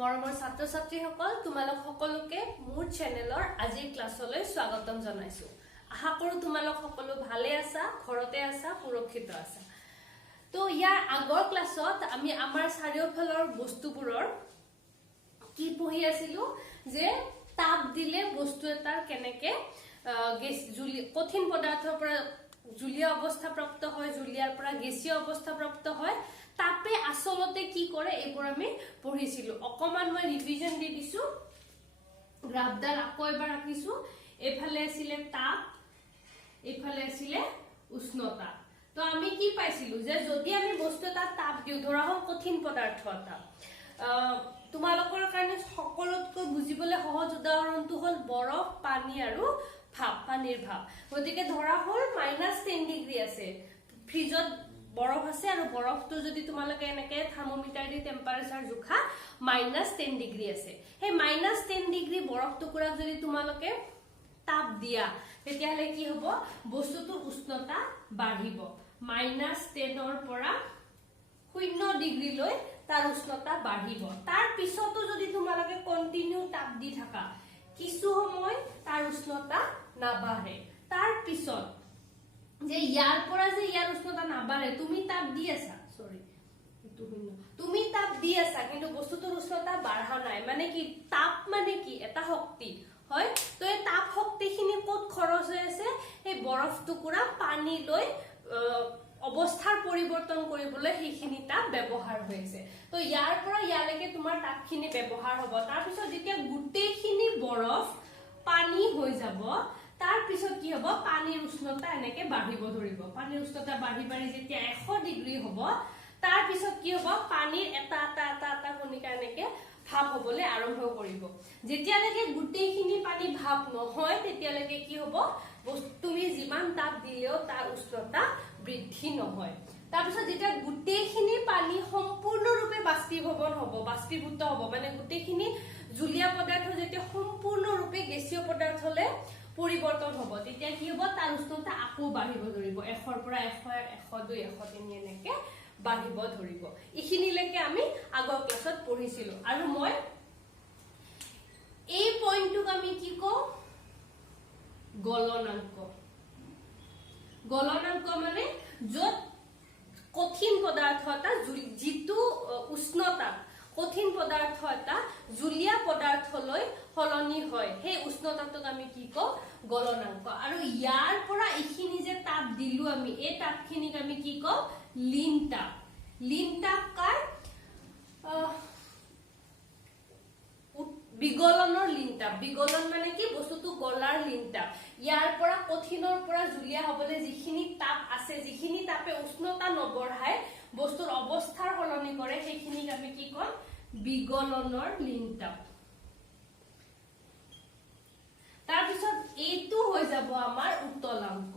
মৰমৰ ছাত্ৰ ছাত্ৰীসকল তোমালোক সকলোকে মোৰ চেনেলৰ আজিৰ ক্লাছলৈ স্বাগতম জনাইছো। আশা কৰো তোমালোক সকলো ভালে আছা, ঘৰতে আছা, সুৰক্ষিত আছা। তো ইয়াৰ আগৰ ক্লাছত আমি আমাৰ চাৰিওফালৰ বস্তুবোৰৰ কি পঢ়ি আছিলো যে তাপ দিলে বস্তু এটাৰ কেনেকে কঠিন পদাৰ্থৰ পৰা জুলীয়া অৱস্থা প্ৰাপ্ত হয়, জুলীয়াৰ পৰা গেছীয় অৱস্থা প্ৰাপ্ত হয়। তাপে আসলতে কি কৰে এইবোৰ আমি পঢ়িছিলো। অকমান মই ৰিভিজন দি দিছো, গ্ৰাফডাল আকৌ এবাৰ ৰাখিছো। এফালে আছিলে তাপ, এফালে আছিলে উষ্ণতা। তো আমি কি পাইছিলো যে যদি আমি বস্তু এটা তাপ দিও, ধৰা হল কঠিন পদাৰ্থ এটা, তোমালোকৰ কাৰণে সকলোতকৈ বুজিবলৈ সহজ উদাহৰণটো হল বৰফ, পানী আৰু ভাপ, পানীৰ ভাপ। গতিকে ধৰা হল -10 ডিগ্ৰী আছে, ফ্ৰিজত বৰফ আছে আৰু বৰফটো যদি তোমালোকে এনেকে থাৰ্মোমিটাৰ দি টেম্পাৰেচাৰ জোখা -10 ডিগ্ৰী আছে, সেই -10 ডিগ্ৰী বৰফ টুকুৰাক যদি তোমালোকে তাপ দিয়া তেতিয়াহলে কি হ'ব, বস্তুটোৰ উষ্ণতা বাঢ়িব। -10ৰ পৰা 0 ডিগ্ৰীলৈ তাৰ উষ্ণতা বাঢ়িব। তাৰ পিছতো যদি তোমালোকে কন্টিনিউ তাপ দি থাকা, কিছু সময় তাৰ উষ্ণতা নাবাঢ়ে। তাৰ পিছত যে ইয়াৰ পৰা যে ইয়াৰ উষ্ণতা নাবাঢ়ে, তুমি তাপ দি আছা, তুমি তাপ দি আছা কিন্তু বস্তুটোৰ উষ্ণতা বাঢ়া নাই। মানে কি, তাপ মানে কি, এটা শক্তি হয়। তো এই তাপ শক্তিখিনি ক'ত খৰচ হৈ আছে, এই বৰফ টুকুৰা পানী লৈ অৱস্থাৰ পৰিৱৰ্তন কৰিবলৈ সেইখিনি তাপ ব্যৱহাৰ হৈ আছে। তো ইয়াৰ পৰা ইয়ালৈকে তোমাৰ তাপখিনি ব্যৱহাৰ হ'ব। তাৰপিছত যেতিয়া গোটেইখিনি বৰফ পানী হৈ যাব, তাৰ পিছত কি হ'ব, পানীৰ উষ্ণতা এনেকে বাঢ়িব ধৰিব। পানীৰ উষ্ণতা বাঢ়ি বাঢ়ি যেতিয়া 100 ডিগ্ৰী হ'ব, তাৰ পিছত কি হ'ব, পানীৰ এটা এটা এটা এটা কণিকা এনেকে ভাপ হ'বলৈ আৰম্ভ কৰিব। যেতিয়ালৈকে গোটেইখিনি পানী ভাপ নহয় তেতিয়ালৈকে কি হ'ব, তুমি যিমান তাপ দিলেও তাৰ উষ্ণতা বৃদ্ধি নহয়। তাৰপিছত যেতিয়া গোটেইখিনি পানী সম্পূৰ্ণৰূপে বাষ্পীভৱন হ'ব, বাষ্পীভূত হ'ব, মানে গোটেইখিনি জুলীয়া পদাৰ্থ যেতিয়া সম্পূৰ্ণৰূপে গেছীয় পদাৰ্থলৈ পৰিৱৰ্তন হ'ব, তেতিয়া কি হ'ব, তাৰ উষ্ণতা আকৌ বাঢ়িব ধৰিব। 100ৰ পৰা 101, 102, 103 এনেকে বাঢ়িব ধৰিব। এইখিনিলৈকে আমি আগৰ ক্লাছত পঢ়িছিলো। আৰু মই এই পইণ্টটোক আমি কি কওঁ, গলনাংক। গলনাংক মানে য'ত কঠিন পদাৰ্থ এটা, যিটো উষ্ণতা কঠিন পদাৰ্থ এটা জুলীয়া পদাৰ্থলৈ সলনি হয়, সেই উষ্ণতাটোক আমি কি কওঁ, গলনাংক। আৰু ইয়াৰ পৰা এইখিনি যে তাপ দিলো আমি, এই তাপখিনিক আমি কি কওঁ, লীন তাপ। লীন তাপ কাৰ, বিগলনৰ লীন তাপ। বিগলন মানে কি, বস্তুটো গলাৰ লীন তাপ। ইয়াৰ পৰা কঠিনৰ পৰা জুলীয়া হবলৈ যিখিনি তাপ আছে, যিখিনি তাপে উষ্ণতা নবঢ়ায়, বস্তুৰ অৱস্থাৰ সলনি কৰে, সেইখিনিক আমি কি কম, বিগলনৰ লীন তাপ। তাৰপিছত এইটো হৈ যাব আমাৰ উত্তলাংক।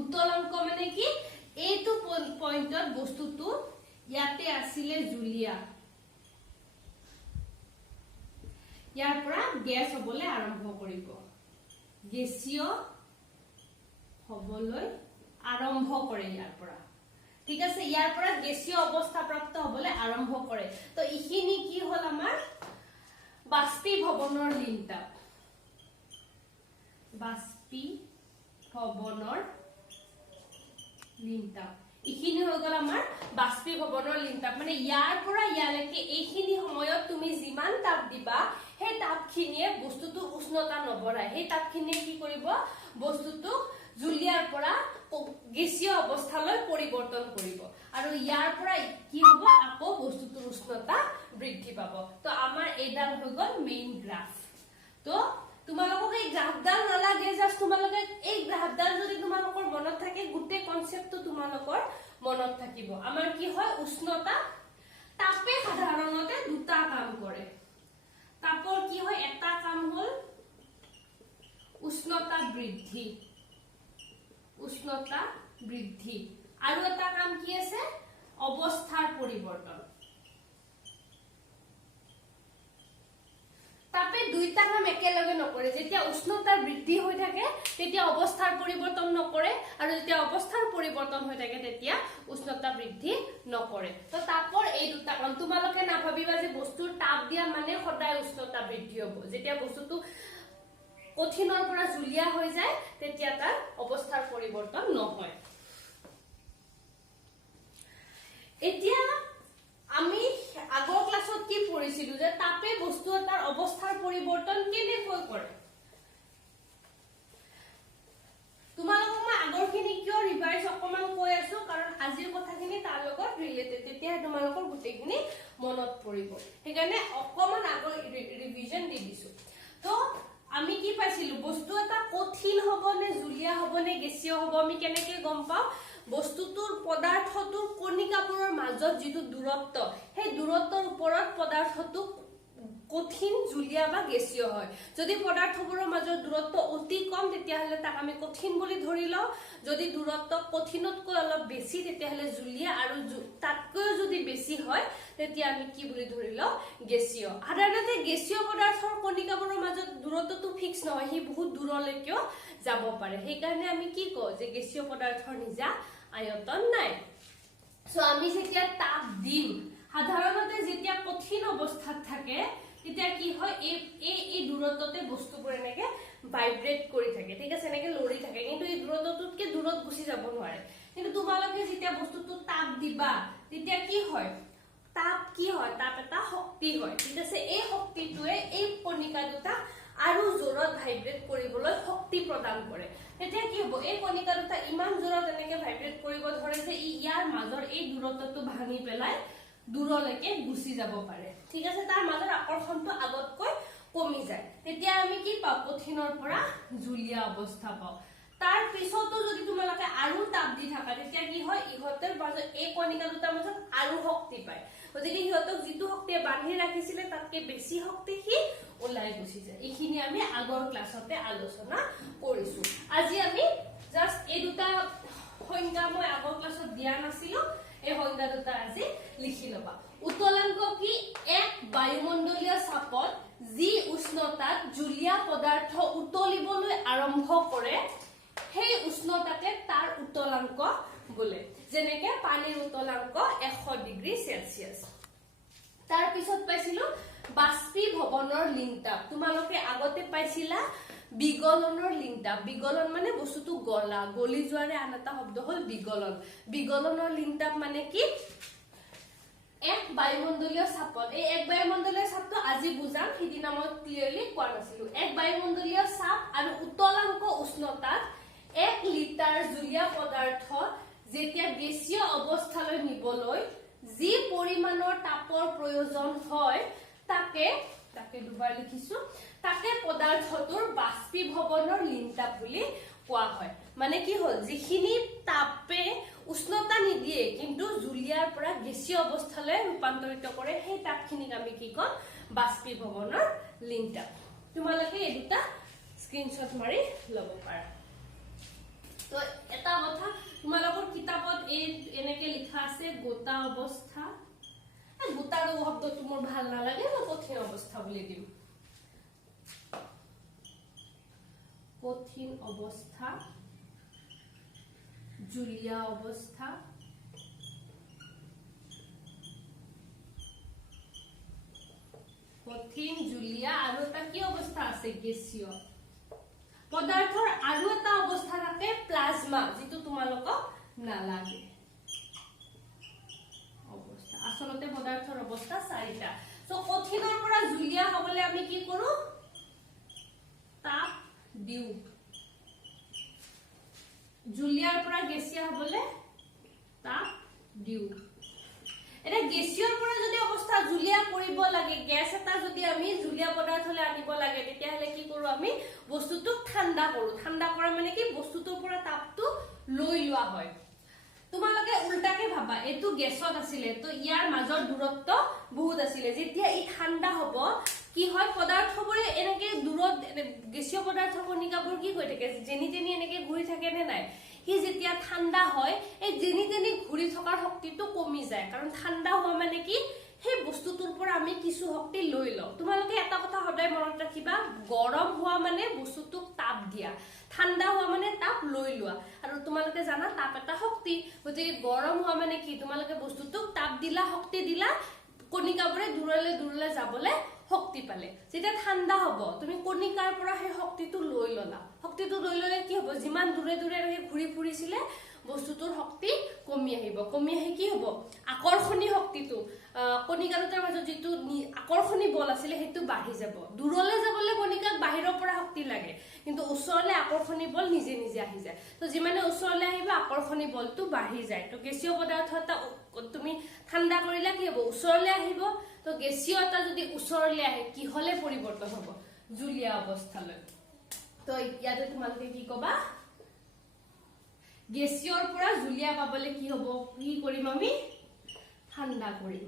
উত্তলাংক মানে কি, এইটো পইণ্টত বস্তুটো ইয়াতে আছিলে জুলীয়া, ইয়াৰ পৰা গেছ হবলৈ আৰম্ভ কৰিব, গেছীয় হবলৈ আৰম্ভ কৰে ইয়াৰ পৰা। ঠিক আছে, ইয়াৰ পৰা গেছীয় অৱস্থা প্ৰাপ্ত হবলৈ আৰম্ভ কৰে। তো এইখিনি কি হল, আমাৰ বাষ্পীভৱনৰ লীন তাপ। বাষ্পীভৱনৰ লীন তাপ, এইখিনি হৈ গল আমাৰ বাষ্পীভৱনৰ লীন তাপ। মানে ইয়াৰ পৰা ইয়ালৈকে এইখিনি সময়ত তুমি যিমান তাপ দিবা, সেই তাপখিনিয়ে বস্তুটোৰ উষ্ণতা নবঢ়ায়। সেই তাপখিনিয়ে কি কৰিব, বস্তুটোক জুলীয়াৰ পৰা গেছীয় অৱস্থালৈ পৰিৱৰ্তন কৰিব। আৰু ইয়াৰ পৰা কি হ'ব, আকৌ বস্তুটোৰ উষ্ণতা বৃদ্ধি পাব। তো আমাৰ এইডাল হৈ গল মেইন গ্ৰাফ। তো তোমালোকক এই গ্ৰাফডাল নালাগে, জাষ্ট তোমালোকে এই গ্ৰাফডাল যদি তোমালোকৰ মনত থাকে, গোটেই কনচেপ্টটো তোমালোকৰ মনত থাকিব। আমাৰ কি হয়, উষ্ণতা, তাপে সাধাৰণতে দুটা কাম কৰে। তাপৰ কি হয়, এটা কাম হল উষ্ণতা বৃদ্ধি, উষ্ণতা বৃদ্ধি, আৰু এটা কাম কি আছে, অৱস্থাৰ পৰিৱৰ্তন। তাপে দুইটা কাম একেলগে নকৰে। যেতিয়া উষ্ণতা বৃদ্ধি হৈ থাকে তেতিয়া অৱস্থাৰ পৰিৱৰ্তন নকৰে, আৰু যেতিয়া অৱস্থাৰ পৰিৱৰ্তন হৈ থাকে তেতিয়া উষ্ণতা বৃদ্ধি নকৰে তো তাপৰ এই দুটা কাৰণ তোমালোকে নাভাবিবা যে বস্তুৰ তাপ দিয়া মানে সদায় উষ্ণতা বৃদ্ধি হ'ব যেতিয়া বস্তুটো কঠিনৰ পৰা জুলীয়া হৈ যায় তেতিয়া তাৰ অৱস্থাৰ পৰিৱৰ্তন নহয় এতিয়া আমি আগৰ ক্লাছত কি পঢ়িছিলো যে তাপে বস্তু এটাৰ অৱস্থাৰ পৰিৱৰ্তন কেনেকৈ কৰে তোমালোকক মই আগৰখিনি কিয় ৰিভাইজ অকমান কৈ আছো কাৰণ আজিৰ কথাখিনি তাৰ লগত ৰিলেটেড তেতিয়া তোমালোকৰ গোটেইখিনি মনত পৰিব সেইকাৰণে অকমান আগৰ ৰিভিজন দি দিছো তো আমি কি পাইছিলো বস্তু এটা কঠিন হ'ব নে জুলীয়া হ'ব নে গেছীয় হ'ব আমি কেনেকৈ গম পাওঁ বস্তুটোৰ পদাৰ্থটোৰ কণিকাবোৰৰ মাজত যিটো দূৰত্ব সেই দূৰত্বৰ ওপৰত পদাৰ্থটো কঠিন জুলীয়া বা গেছীয় হয় যদি পদাৰ্থবোৰৰ মাজৰ দূৰত্ব অতি কম তেতিয়াহলে তাক আমি কঠিন বুলি ধৰি লওঁ যদি দূৰত্ব কঠিনতকৈ অলপ বেছি তেতিয়াহলে জুলীয়া আৰু তাতকৈ যদি বেছি হয় তেতিয়া আমি কি বুলি ধৰি লওঁ গেছীয় সাধাৰণতে গেছীয় পদাৰ্থৰ কণিকাবোৰৰ মাজত দূৰত্বটো ফিক্স নহয় হি বহুত দূৰলৈকে যাব পাৰে সেইকাৰণে আমি কি কওঁ যে গেছীয় পদাৰ্থৰ নিজা আয়তন নাই সো আমি যেতিয়া তাপ দিম সাধাৰণতে যেতিয়া কঠিন অৱস্থাত থাকে তেতিয়া কি হয় এই দূৰত্বতে বস্তুবোৰ এনেকে ভাইব্ৰেট কৰি থাকে ঠিক আছে এনেকে লৰি থাকে কিন্তু এই দূৰত্বটোতকে দূৰত গুচি যাব নোৱাৰে কিন্তু তোমালোকে যেতিয়া বস্তুটো তাপ দিবা তেতিয়া কি হয় তাপ কি হয় তাপ এটা শক্তি হয় ঠিক আছে এই শক্তিটোৱে এই কণিকা দুটা আৰু জোৰত ভাইব্ৰেট কৰিবলৈ শক্তি প্ৰদান কৰে তেতিয়া কি হ'ব এই কণিকা দুটা ইমান জোৰত এনেকে ভাইব্ৰেট কৰিব ধৰে যে ইয়াৰ মাজৰ এই দূৰত্বটো ভাঙি পেলাই দূৰলৈকে গুচি যাব পাৰে ঠিক আছে তাৰ মাজৰ আকৰ্ষণটো আগতকৈ কমি যায় তেতিয়া আমি কি পাওঁ কঠিনৰ পৰা জুলীয়া অৱস্থা পাওঁ তাৰ পিছতো যদি তোমালোকে আৰু তাপ দি থাকা তেতিয়া কি হয় ইহঁতৰ মাজত এই কণিকা দুটাৰ মাজত আৰু শক্তি পায় গতিকে ইহঁতক যিটো শক্তিয়ে বান্ধি ৰাখিছিলে তাতকে বেছি শক্তি কি ওলাই গুচি যায় এইখিনি আমি আগৰ ক্লাছতে আলোচনা কৰিছো আজি আমি জাস্ট এই দুটা সংজ্ঞা মই আগৰ ক্লাছত দিয়া নাছিলো এই সংজ্ঞা দুটা আজি লিখি লবা উত্তলাংক কি এক বায়ুমণ্ডলীয় চাপত যি উষ্ণতাত জুলীয়া পদাৰ্থ উতলিবলৈ আৰম্ভ কৰে সেই উষ্ণতাতে তাৰ উত্তলাংক বোলে যেনেকে পানীৰ উত্তলাংক 100 ডিগ্ৰী সেলসিয়াস তাৰ পিছত পাইছিলো বাষ্পীভৱনৰ লিংতাপ তোমালোকে আগতে পাইছিলা বিগলনৰ লিংতাপ বিগলন মানে বস্তুটো গলা গলি যোৱাৰে আন এটা শব্দ হল বিগলন বিগলনৰ লিংতাপ মানে কি এক বায়ুমণ্ডলীয় চাপত এই এক বায়ুমণ্ডলীয় চাপটো আজি বুজাম সিদিনা মই ক্লিয়াৰলি কোৱা নাছিলো এক বায়ুমণ্ডলীয় চাপ আৰু উত্তলাংক উষ্ণতাত 1 লিটাৰ জুলীয়া পদাৰ্থ যেতিয়া গেছীয় অৱস্থালৈ নিবলৈ যি পৰিমাণৰ তাপৰ প্ৰয়োজন হয় তাকে দুবাৰ লিখিছো তাকে পদাৰ্থটোৰ বাষ্পীভৱনৰ লিংতাপ বুলি কোৱা হয় মানে কি হল যিখিনি তাপে উষ্ণতা নিদিয়ে কিন্তু জুলীয়াৰ পৰা গেছীয় অৱস্থালৈ ৰূপান্তৰিত কৰে সেই তাপখিনিক আমি কি কম বাষ্পীভৱনৰ লিংতাপ তোমালোকে এই দুটা স্ক্ৰিনশ্বট মাৰি ল'ব পাৰা তো এটা কথা তোমালোকৰ কিতাপত এই এনেকে লিখা আছে গোটা অৱস্থা গোটাৰ শব্দটো মোৰ ভাল নালাগে মই কঠিন অৱস্থা বুলি দিম কঠিন অৱস্থা জুলীয়া অৱস্থা কঠিন জুলীয়া আৰু এটা কি অৱস্থা আছে গেছীয় পদাৰ্থৰ আৰু এটা অৱস্থা থাকে প্লাজমা যেটো তোমালোকক নালাগে অৱস্থা আসলতে পদাৰ্থৰ অৱস্থা চাৰিটা সো কঠিনৰ পৰা জুলীয়া হ'বলৈ আমি কি কৰো তাপ দিউ জুলীয়াৰ পৰা গেছীয় হ'বলৈ তাপ দিউ এটা গেছীয়ৰ পৰা যদি অৱস্থা জুলীয়া কৰিব লাগে গ্যাস এটা যদি আমি জুলীয়া পদাৰ্থলৈ আনিব লাগে তেতিয়া হলে কি কৰো আমি বস্তুটো ঠাণ্ডা কৰো ঠাণ্ডা কৰা মানে কি বস্তুটোৰ পৰা তাপটো লৈ লোৱা হয় তোমালোকে উল্টাকে ভাবা এটো গেছত আছিলে তো ইয়াৰ মাজৰ দূৰত্ব বহুত আছিলে যেতিয়া ই ঠাণ্ডা হ'ব কি হয় পদাৰ্থবোৰে এনেকে দূৰত গেছীয় পদাৰ্থৰ কণিকাবোৰ কি হৈ থাকে যেনি যেনি এনেকে ঘূৰি থাকে নে নাই হি যেতিয়া ঠাণ্ডা হয় এই যেনি যেনি ঘূৰি থকাৰ শক্তিটো কমি যায় কাৰণ ঠাণ্ডা হোৱা মানে কি সেই বস্তুটোৰ পৰা আমি কিছু শক্তি লৈ লওঁ তোমালোকে এটা কথা সদায় মনত ৰাখিবা গৰম হোৱা মানে বস্তুটোক তাপ দিয়া ঠাণ্ডা হোৱা মানে তাপ লৈ লোৱা আৰু তোমালোকে জানা তাপ এটা শক্তি গতিকে গৰম হোৱা মানে কি তোমালোকে বস্তুটোক তাপ দিলা শক্তি দিলা কণিকাবোৰে দূৰলৈ যাবলে শক্তি পালে যেতিয়া ঠাণ্ডা হ'ব তুমি কণিকাৰ পৰা সেই শক্তিটো লৈ ললা শক্তিটো লৈ ললে কি হ'ব যিমান দূৰে ঘূৰি ফুৰিছিলে বস্তুটোৰ শক্তি কমি আহিব কমি আহি কি হ'ব আকৰ্ষণী শক্তিটো কণিকা দুটাৰ মাজত যিটো আকৰ্ষণী বল আছিল সেইটো বাঢ়ি যাব দূৰলৈ যাবলে কণিকাক বাহিৰৰ পৰা শক্তি লাগে কিন্তু ওচৰলৈ আকৰ্ষণী বল নিজে আহি যায় তো যিমানে ওচৰলৈ আহিব আকৰ্ষণী বলটো বাঢ়ি যায় তো গেছীয় পদাৰ্থ এটা তুমি ঠাণ্ডা কৰিলা কি হ'ব ওচৰলৈ আহিব তো গেছীয় এটা যদি ওচৰলৈ আহে কি হলে পৰিৱৰ্তন হ'ব জুলীয়া অৱস্থালৈ তো ইয়াতে তোমালোকে কি কবা গেছীয়ৰ পৰা জুলীয়া পাবলে কি হ'ব কি কৰিম আমি ঠাণ্ডা কৰিম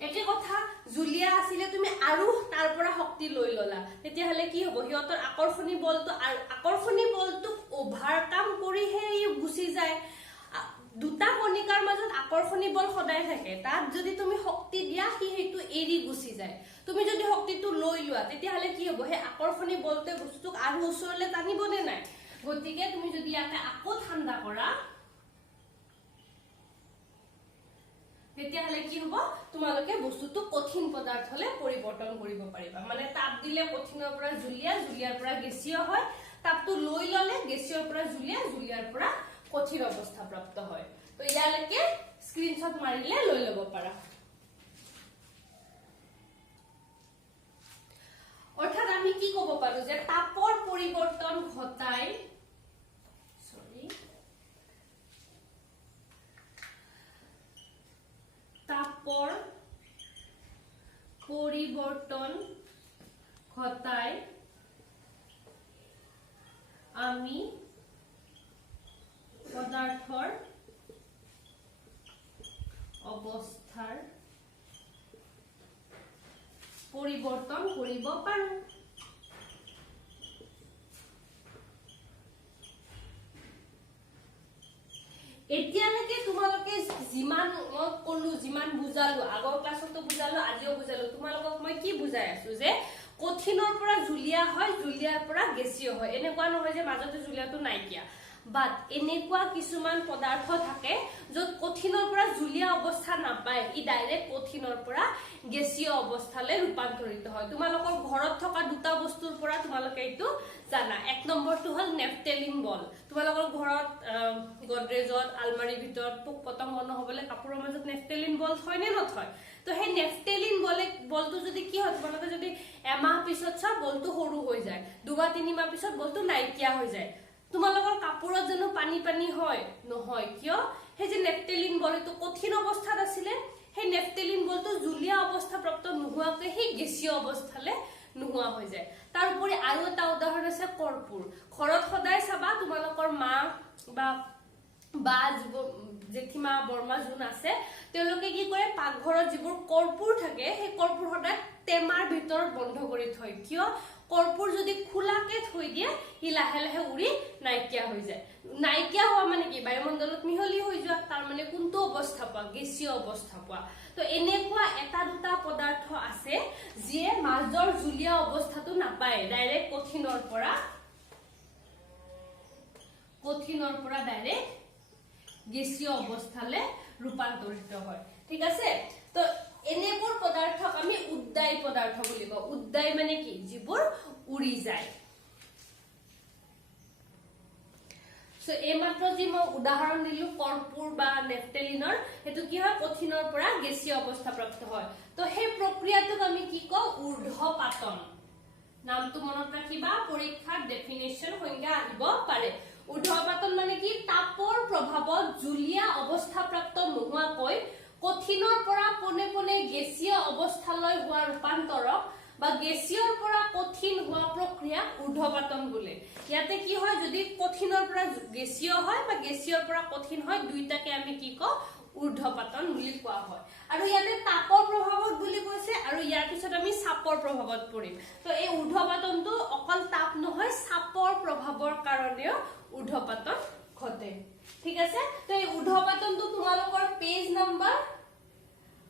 একে কথা জুলীয়া আছিলে তুমি আৰু তাৰ পৰা শক্তি লৈ ললা তেতিয়া হলে কি হ'ব হিয়তৰ আকৰ্ষণী বলটো ওভাৰকাম কৰিহে গুচি যায় দুটা কণিকাৰ মাজত আকৰ্ষণী বল সদায় থাকে তাত যদি তুমি শক্তি দিয়া সেইটো এৰি গুচি যায় তুমি যদি শক্তিটো লৈ লোৱা তেতিয়া হলে কি হ'ব হে আকৰ্ষণী বলটোৱে বস্তুক আৰু ওচৰলৈ টানিবনে নাই গতিকে তুমি যদি ইয়াতে আকৌ ঠাণ্ডা কৰা তেতিয়া হলে কি হ'ব তোমালোকে বস্তুটো কঠিন পদাৰ্থলৈ পৰিৱৰ্তন কৰিব পাৰিবা মানে তাপ দিলে কঠিনৰ পৰা জুলীয়াৰ পৰা গেছীয় হয় তাপটো লৈ ললে গেছীয়ৰ পৰা জুলীয়াৰ পৰা কঠিন অৱস্থা প্ৰাপ্ত হয় তো ইয়ালৈকে স্ক্ৰীনশ্বট মাৰিলে লৈ ল'ব পাৰা অৰ্থাৎ আমি কি ক'ব পাৰো যে তাপৰ পৰিৱৰ্তন ঘটাই তাপৰ পৰিৱৰ্তন ঘটাই আমি পদাৰ্থৰ অৱস্থাৰ পৰিৱৰ্তন কৰিব পাৰো এতিয়ালৈকে তোমালোকে যিমান কলো যিমান বুজালো আগৰ ক্লাছতো বুজালো আজিও বুজালো তোমালোকক মই কি বুজাই আছো যে কঠিনৰ পৰা জুলীয়া হয় জুলীয়াৰ পৰা গেছীয় হয় এনেকুৱা নহয় যে মাজতে জুলীয়াটো নাইকিয়া বাট এনেকুৱা কিছুমান পদাৰ্থ থাকে য'ত কঠিনৰ পৰা জুলীয়া অৱস্থা নাপায় ই ডাইৰেক্ট কঠিনৰ পৰা গেছীয় অৱস্থালৈ ৰূপান্তৰিত হয় তোমালোকৰ ঘৰত থকা দুটা বস্তুৰ পৰা তোমালোকে এইটো জানা এক নম্বৰটো হল নেফটেলিন বল তোমালোকৰ ঘৰত গডৰেজত আলমাৰীৰ ভিতৰত পোক পতংগ নহবলে কাপোৰৰ মাজত নেফটেলিন বল হয় নে নথয় তো সেই নেফটেলিন বলটো যদি কি হয় তোমালোকে যদি এমাহ পিছত চা বলটো সৰু হৈ যায় দুমাহ তিনিমাহ পিছত বলটো নাইকিয়া হৈ যায় তোমালোকৰ কাপোৰত জানো পানী হয় নহয় কিয় হে যে নেফটেলিন বল এটো কঠিন অৱস্থাত আছিল হে নেফটেলিন বলটো জুলীয়া অৱস্থা প্ৰাপ্ত নোহোৱাকৈ হে গেছীয় অৱস্থালৈ নোহোৱা হৈ যায় তাৰ উপৰি আৰু এটা উদাহৰণ আছে কৰ্পূৰ ঘৰত সদায় চাবা তোমালোকৰ মা বা জেঠিমা বৰমা যোন আছে তেওঁলোকে কি কৰে পাকঘৰত যিবোৰ কৰ্পূৰ থাকে সেই কৰ্পূৰ সদায় টেমাৰ ভিতৰত বন্ধ কৰি থয় কিয় কৰ্পূৰ যদি খোলাকে থৈ দিয়ে ই লাহে লাহে উৰি নাইকিয়া হৈ যায় নাইকিয়া হোৱা মানে কি বায়ুমণ্ডলত মিহলি হৈ যোৱা তাৰ মানে কোনটো অৱস্থা পোৱা গেছীয় অৱস্থা পোৱা তো এনেকুৱা এটা দুটা পদাৰ্থ আছে যিয়ে মাজৰ জুলীয়া অৱস্থাটো নাপায় ডাইৰেক্ট কঠিনৰ পৰা ডাইৰেক্ট গেছীয় অৱস্থালৈ ৰূপান্তৰিত হয় ঠিক আছে তো এনেবোৰ পদাৰ্থক আমি উদ্দায়ী পদাৰ্থ বুলি কওঁ উদ্দায়ী মানে কি যিবোৰ উৰি যায় সো এই মাত্ৰ যি মই উদাহৰণ দিলো কৰ্পূৰ বা নেফটেলিনৰ হেতু কি হয় কঠিনৰ পৰা গেছীয় অৱস্থা প্ৰাপ্ত হয় তো সেই প্ৰক্ৰিয়াটোক আমি কি কওঁ ঊৰ্ধ্বপাতন নামটো মনত ৰাখিবা পৰীক্ষাৰ ডেফিনেশন সংজ্ঞা আহিব পাৰে ঊৰ্ধ্বপাতন মানে কি তাপৰ প্ৰভাৱত জুলীয়া অৱস্থা প্ৰাপ্ত নোহোৱাকৈ কঠিনৰ পৰা পোনে পোনে গেছীয় অৱস্থালৈ হোৱা ৰূপান্তৰক বা গেছীয়ৰ পৰা কঠিন হোৱা প্ৰক্ৰিয়া ঊৰ্ধ্বপাতন বোলে ইয়াতে কি হয় যদি কঠিনৰ পৰা গেছীয় হয় বা গেছীয়ৰ পৰা কঠিন হয় দুইটাকে আমি কি কওঁ ঊৰ্ধ্বপাতন বুলি কোৱা হয় আৰু ইয়াতে তাপৰ প্ৰভাৱত বুলি কৈছে আৰু ইয়াৰ পিছত আমি চাপৰ প্ৰভাৱত পৰিম তো এই ঊৰ্ধ্বপাতনটো অকল তাপ নহয় চাপৰ প্ৰভাৱৰ কাৰণেও ঊৰ্ধ্বপাতন ঘটে ঠিক আছে তো এই ঊৰ্ধ্বপাতনটো তোমালোকৰ পেজ নম্বৰ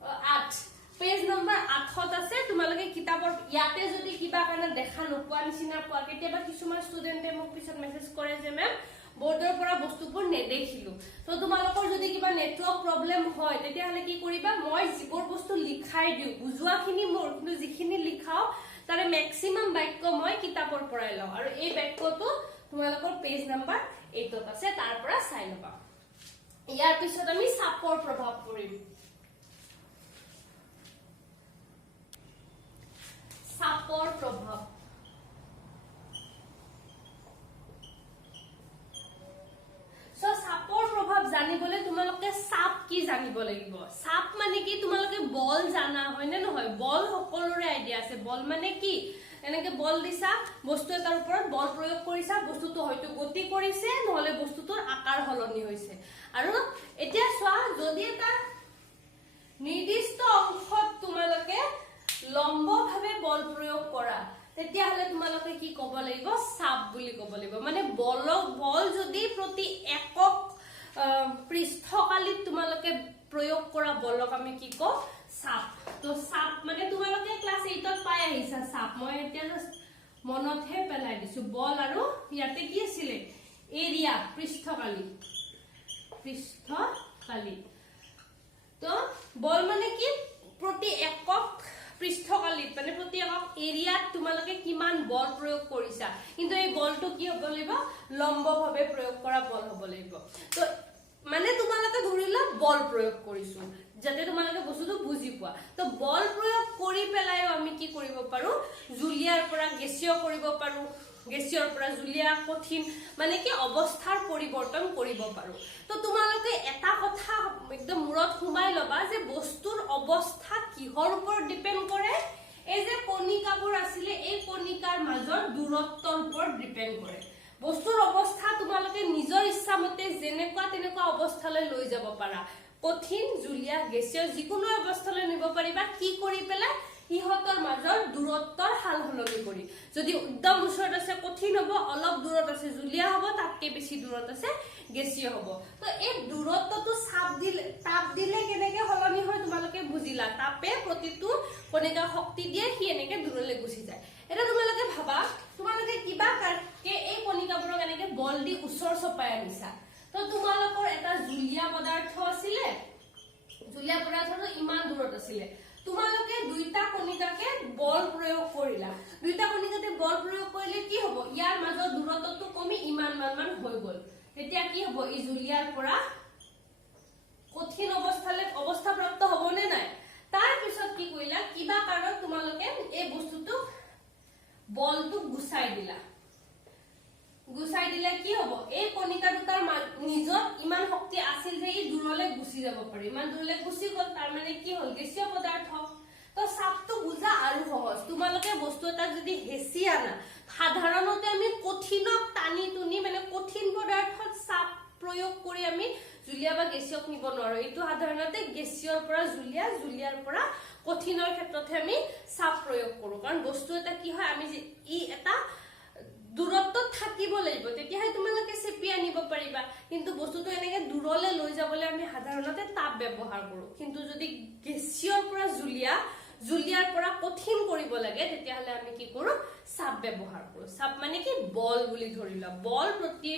8 পেজ নম্বৰ 8 আছে তোমালোকে কিতাপৰ ইয়াতে যদি কিবা কাৰণে দেখা নোপোৱা নিচিনা পোৱা কেতিয়াবা কিছুমান ষ্টুডেন্টে মোক পিছত মেছেজ কৰে যে মেম বোৰ্ডৰ পৰা বস্তুবোৰ নেদেখিলো তো তোমালোকৰ যদি কিবা নেটৱৰ্ক প্ৰবলেম হয় তেতিয়া হলে কি কৰিবা মই যিবোৰ বস্তু লিখাই দিও বুজোৱাখিনি মোৰ কিন্তু যিখিনি লিখাও তাৰে ম্যাক্সিমাম বাক্য মই কিতাপৰ পৰাই লওঁ আৰু এই বাক্যটো তোমালোকৰ পেজ নম্বৰ 8 আছে তাৰ পৰা চাই লবা ইয়াৰ পিছত আমি সাপৰ প্ৰভাৱ পৰিম সাপৰ প্ৰভাৱ সো সাপৰ প্ৰভাৱ জানিবলৈ তোমালোকে সাপ কি জানিব লাগিব সাপ মানে কি তোমালোকে বল জানা হয় নে নহয় বল সকলোৰে আইডিয়া আছে বল মানে কি এনেকে বল দিছা বস্তু এটাৰ ওপৰত বল প্ৰয়োগ কৰিছা বস্তুটো হয়তো গতি কৰিছে নহলে বস্তুটোৰ আকাৰ হলনি হৈছে আৰু এতিয়া চোৱা যদি এটা নিৰ্দিষ্ট অংশত তোমালোকে লম্বভাৱে বল প্ৰয়োগ কৰা তেতিয়া হলে তোমালোকে কি ক'ব লাগিব সাপ বুলি ক'ব লাগিব মানে বল যদি প্ৰতি একক পৃষ্ঠকালিত তোমালোকে প্ৰয়োগ কৰা বলক আমি কি কও সাপ তো সাপ মানে তোমালোকে ক্লাস 8 ত পাই আহিছা সাপ মই এতিয়া মনতহে পেলাই দিছো বল আৰু ইয়াতে কি আছিল এৰিয়া পৃষ্ঠকালি তো বল মানে কি প্ৰতি একক পৃষ্ঠকালিত মানে প্ৰতি একক এৰিয়াত তোমালোকে কিমান বল প্ৰয়োগ কৰিছা কিন্তু এই বলটো কি হ'ব লাগিব লম্বভাৱে প্ৰয়োগ কৰা বল হ'ব লাগিব তো মানে তোমালোকে ধৰিলা বল প্ৰয়োগ কৰিছো যাতে তোমালোকে বস্তুটো বুজি পোৱা তো বল প্ৰয়োগ কৰি পেলাইও আমি কি কৰিব পাৰো জুলিয়াৰ পৰা গেছীয় কৰিব পাৰো গেছীয়ৰ পৰা জুলিয়া কঠিন মানে কি অৱস্থাৰ পৰিৱৰ্তন কৰিব পাৰো তো তোমালোকে এটা কথা একদম মূৰত সোমাই লবা যে বস্তুৰ অৱস্থা কিহৰ ওপৰত ডিপেন্ড কৰে এই যে কণিকাবোৰ আছিল এই কণিকাৰ মাজৰ দূৰত্বৰ ওপৰত ডিপেন্ড কৰে বস্তুৰ অৱস্থা তোমালোকে নিজৰ ইচ্ছামতে যেনেকুৱা তেনেকুৱা অৱস্থালৈ লৈ যাব পাৰা কঠিন জুলিয়া গেছীয় যিকোনো অৱস্থালৈ নিব পাৰিবা কি কৰি পেলাই ইহতৰ মাজৰ দূৰত্বৰ হাল হলনি কৰি যদি একদম ওচৰত আছে কঠিন হ'ব অলপ দূৰত আছে জুলিয়া হ'ব তাতকে বেছি দূৰত আছে গেছীয় হ'ব তো এই দূৰত্বটো তাপ দিলে কেনেকে হলনি হয় তোমালোকে বুজিলা তাপে প্ৰতিটো কণিকা শক্তি দিয়ে সি এনেকে দূৰলৈ গুচি যায় এটা তোমালোকে ভাবা তোমালোকে কিবা কাৰকে এই কণিকাবোৰক এনেকে বল দি ওচৰ চপাই আনিছা তো তোমালোকৰ এটা জুলিয়া পদাৰ্থ আছিল জুলিয়া পদাৰ্থটো ইমান দূৰত আছিল তোমালোকে দুইটা কণিকাকে বল প্ৰয়োগ কৰিলা দুইটা কণিকাতে বল প্ৰয়োগ কৰিলে কি হ'ব ইয়াৰ মাজৰ দূৰত্বটো কমি ইমান মান হৈ গল তেতিয়া কি হ'ব এই জুলিয়াৰ পৰা কঠিন অৱস্থাপ্ৰাপ্ত হ'বনে নাই তাৰ পিছত কি কৰিলা কিবা কাৰণত তোমালোকে এই বস্তুটো বলটো গুছাই দিলে কি হ'ব এই কণিকা দুটাৰ নিজত ইমান শক্তি আছিল যে ই দূৰলৈ গুচি যাব পাৰে ইমান দূৰলৈ গুচি গল তাৰ মানে কি হ'ল গেছীয় পদাৰ্থ তো সাপটো বুজা আৰু সহজ তোমালোকে বস্তু এটা যদি হেচি আনা সাধাৰণতে আমি কঠিনক টানি টুনি মানে কঠিন পদাৰ্থত সাপ প্ৰয়োগ কৰি আমি জুলিয়া বা গেছীয়ক নিব নোৱাৰো এইটো সাধাৰণতে গেছীয়ৰ পৰা জুলিয়াৰ পৰা কঠিনৰ ক্ষেত্ৰতে আমি সাপ প্ৰয়োগ কৰো কাৰণ বস্তু এটা কি হয় আমি ই এটা দূৰত্বত থাকিব লাগিব তেতিয়াহে তোমালোকে চেপি আনিব পাৰিবা কিন্তু বস্তুটো এনেকে দূৰলৈ লৈ যাবলৈ আমি সাধাৰণতে তাপ ব্যৱহাৰ কৰো কিন্তু যদি গেছীয়ৰ পৰা জুলিয়াৰ পৰা কঠিন কৰিব লাগে তেতিয়াহলে আমি কি কৰো সাপ ব্যৱহাৰ কৰো সাপ মানে কি বল বুলি ধৰিলা বল প্ৰতি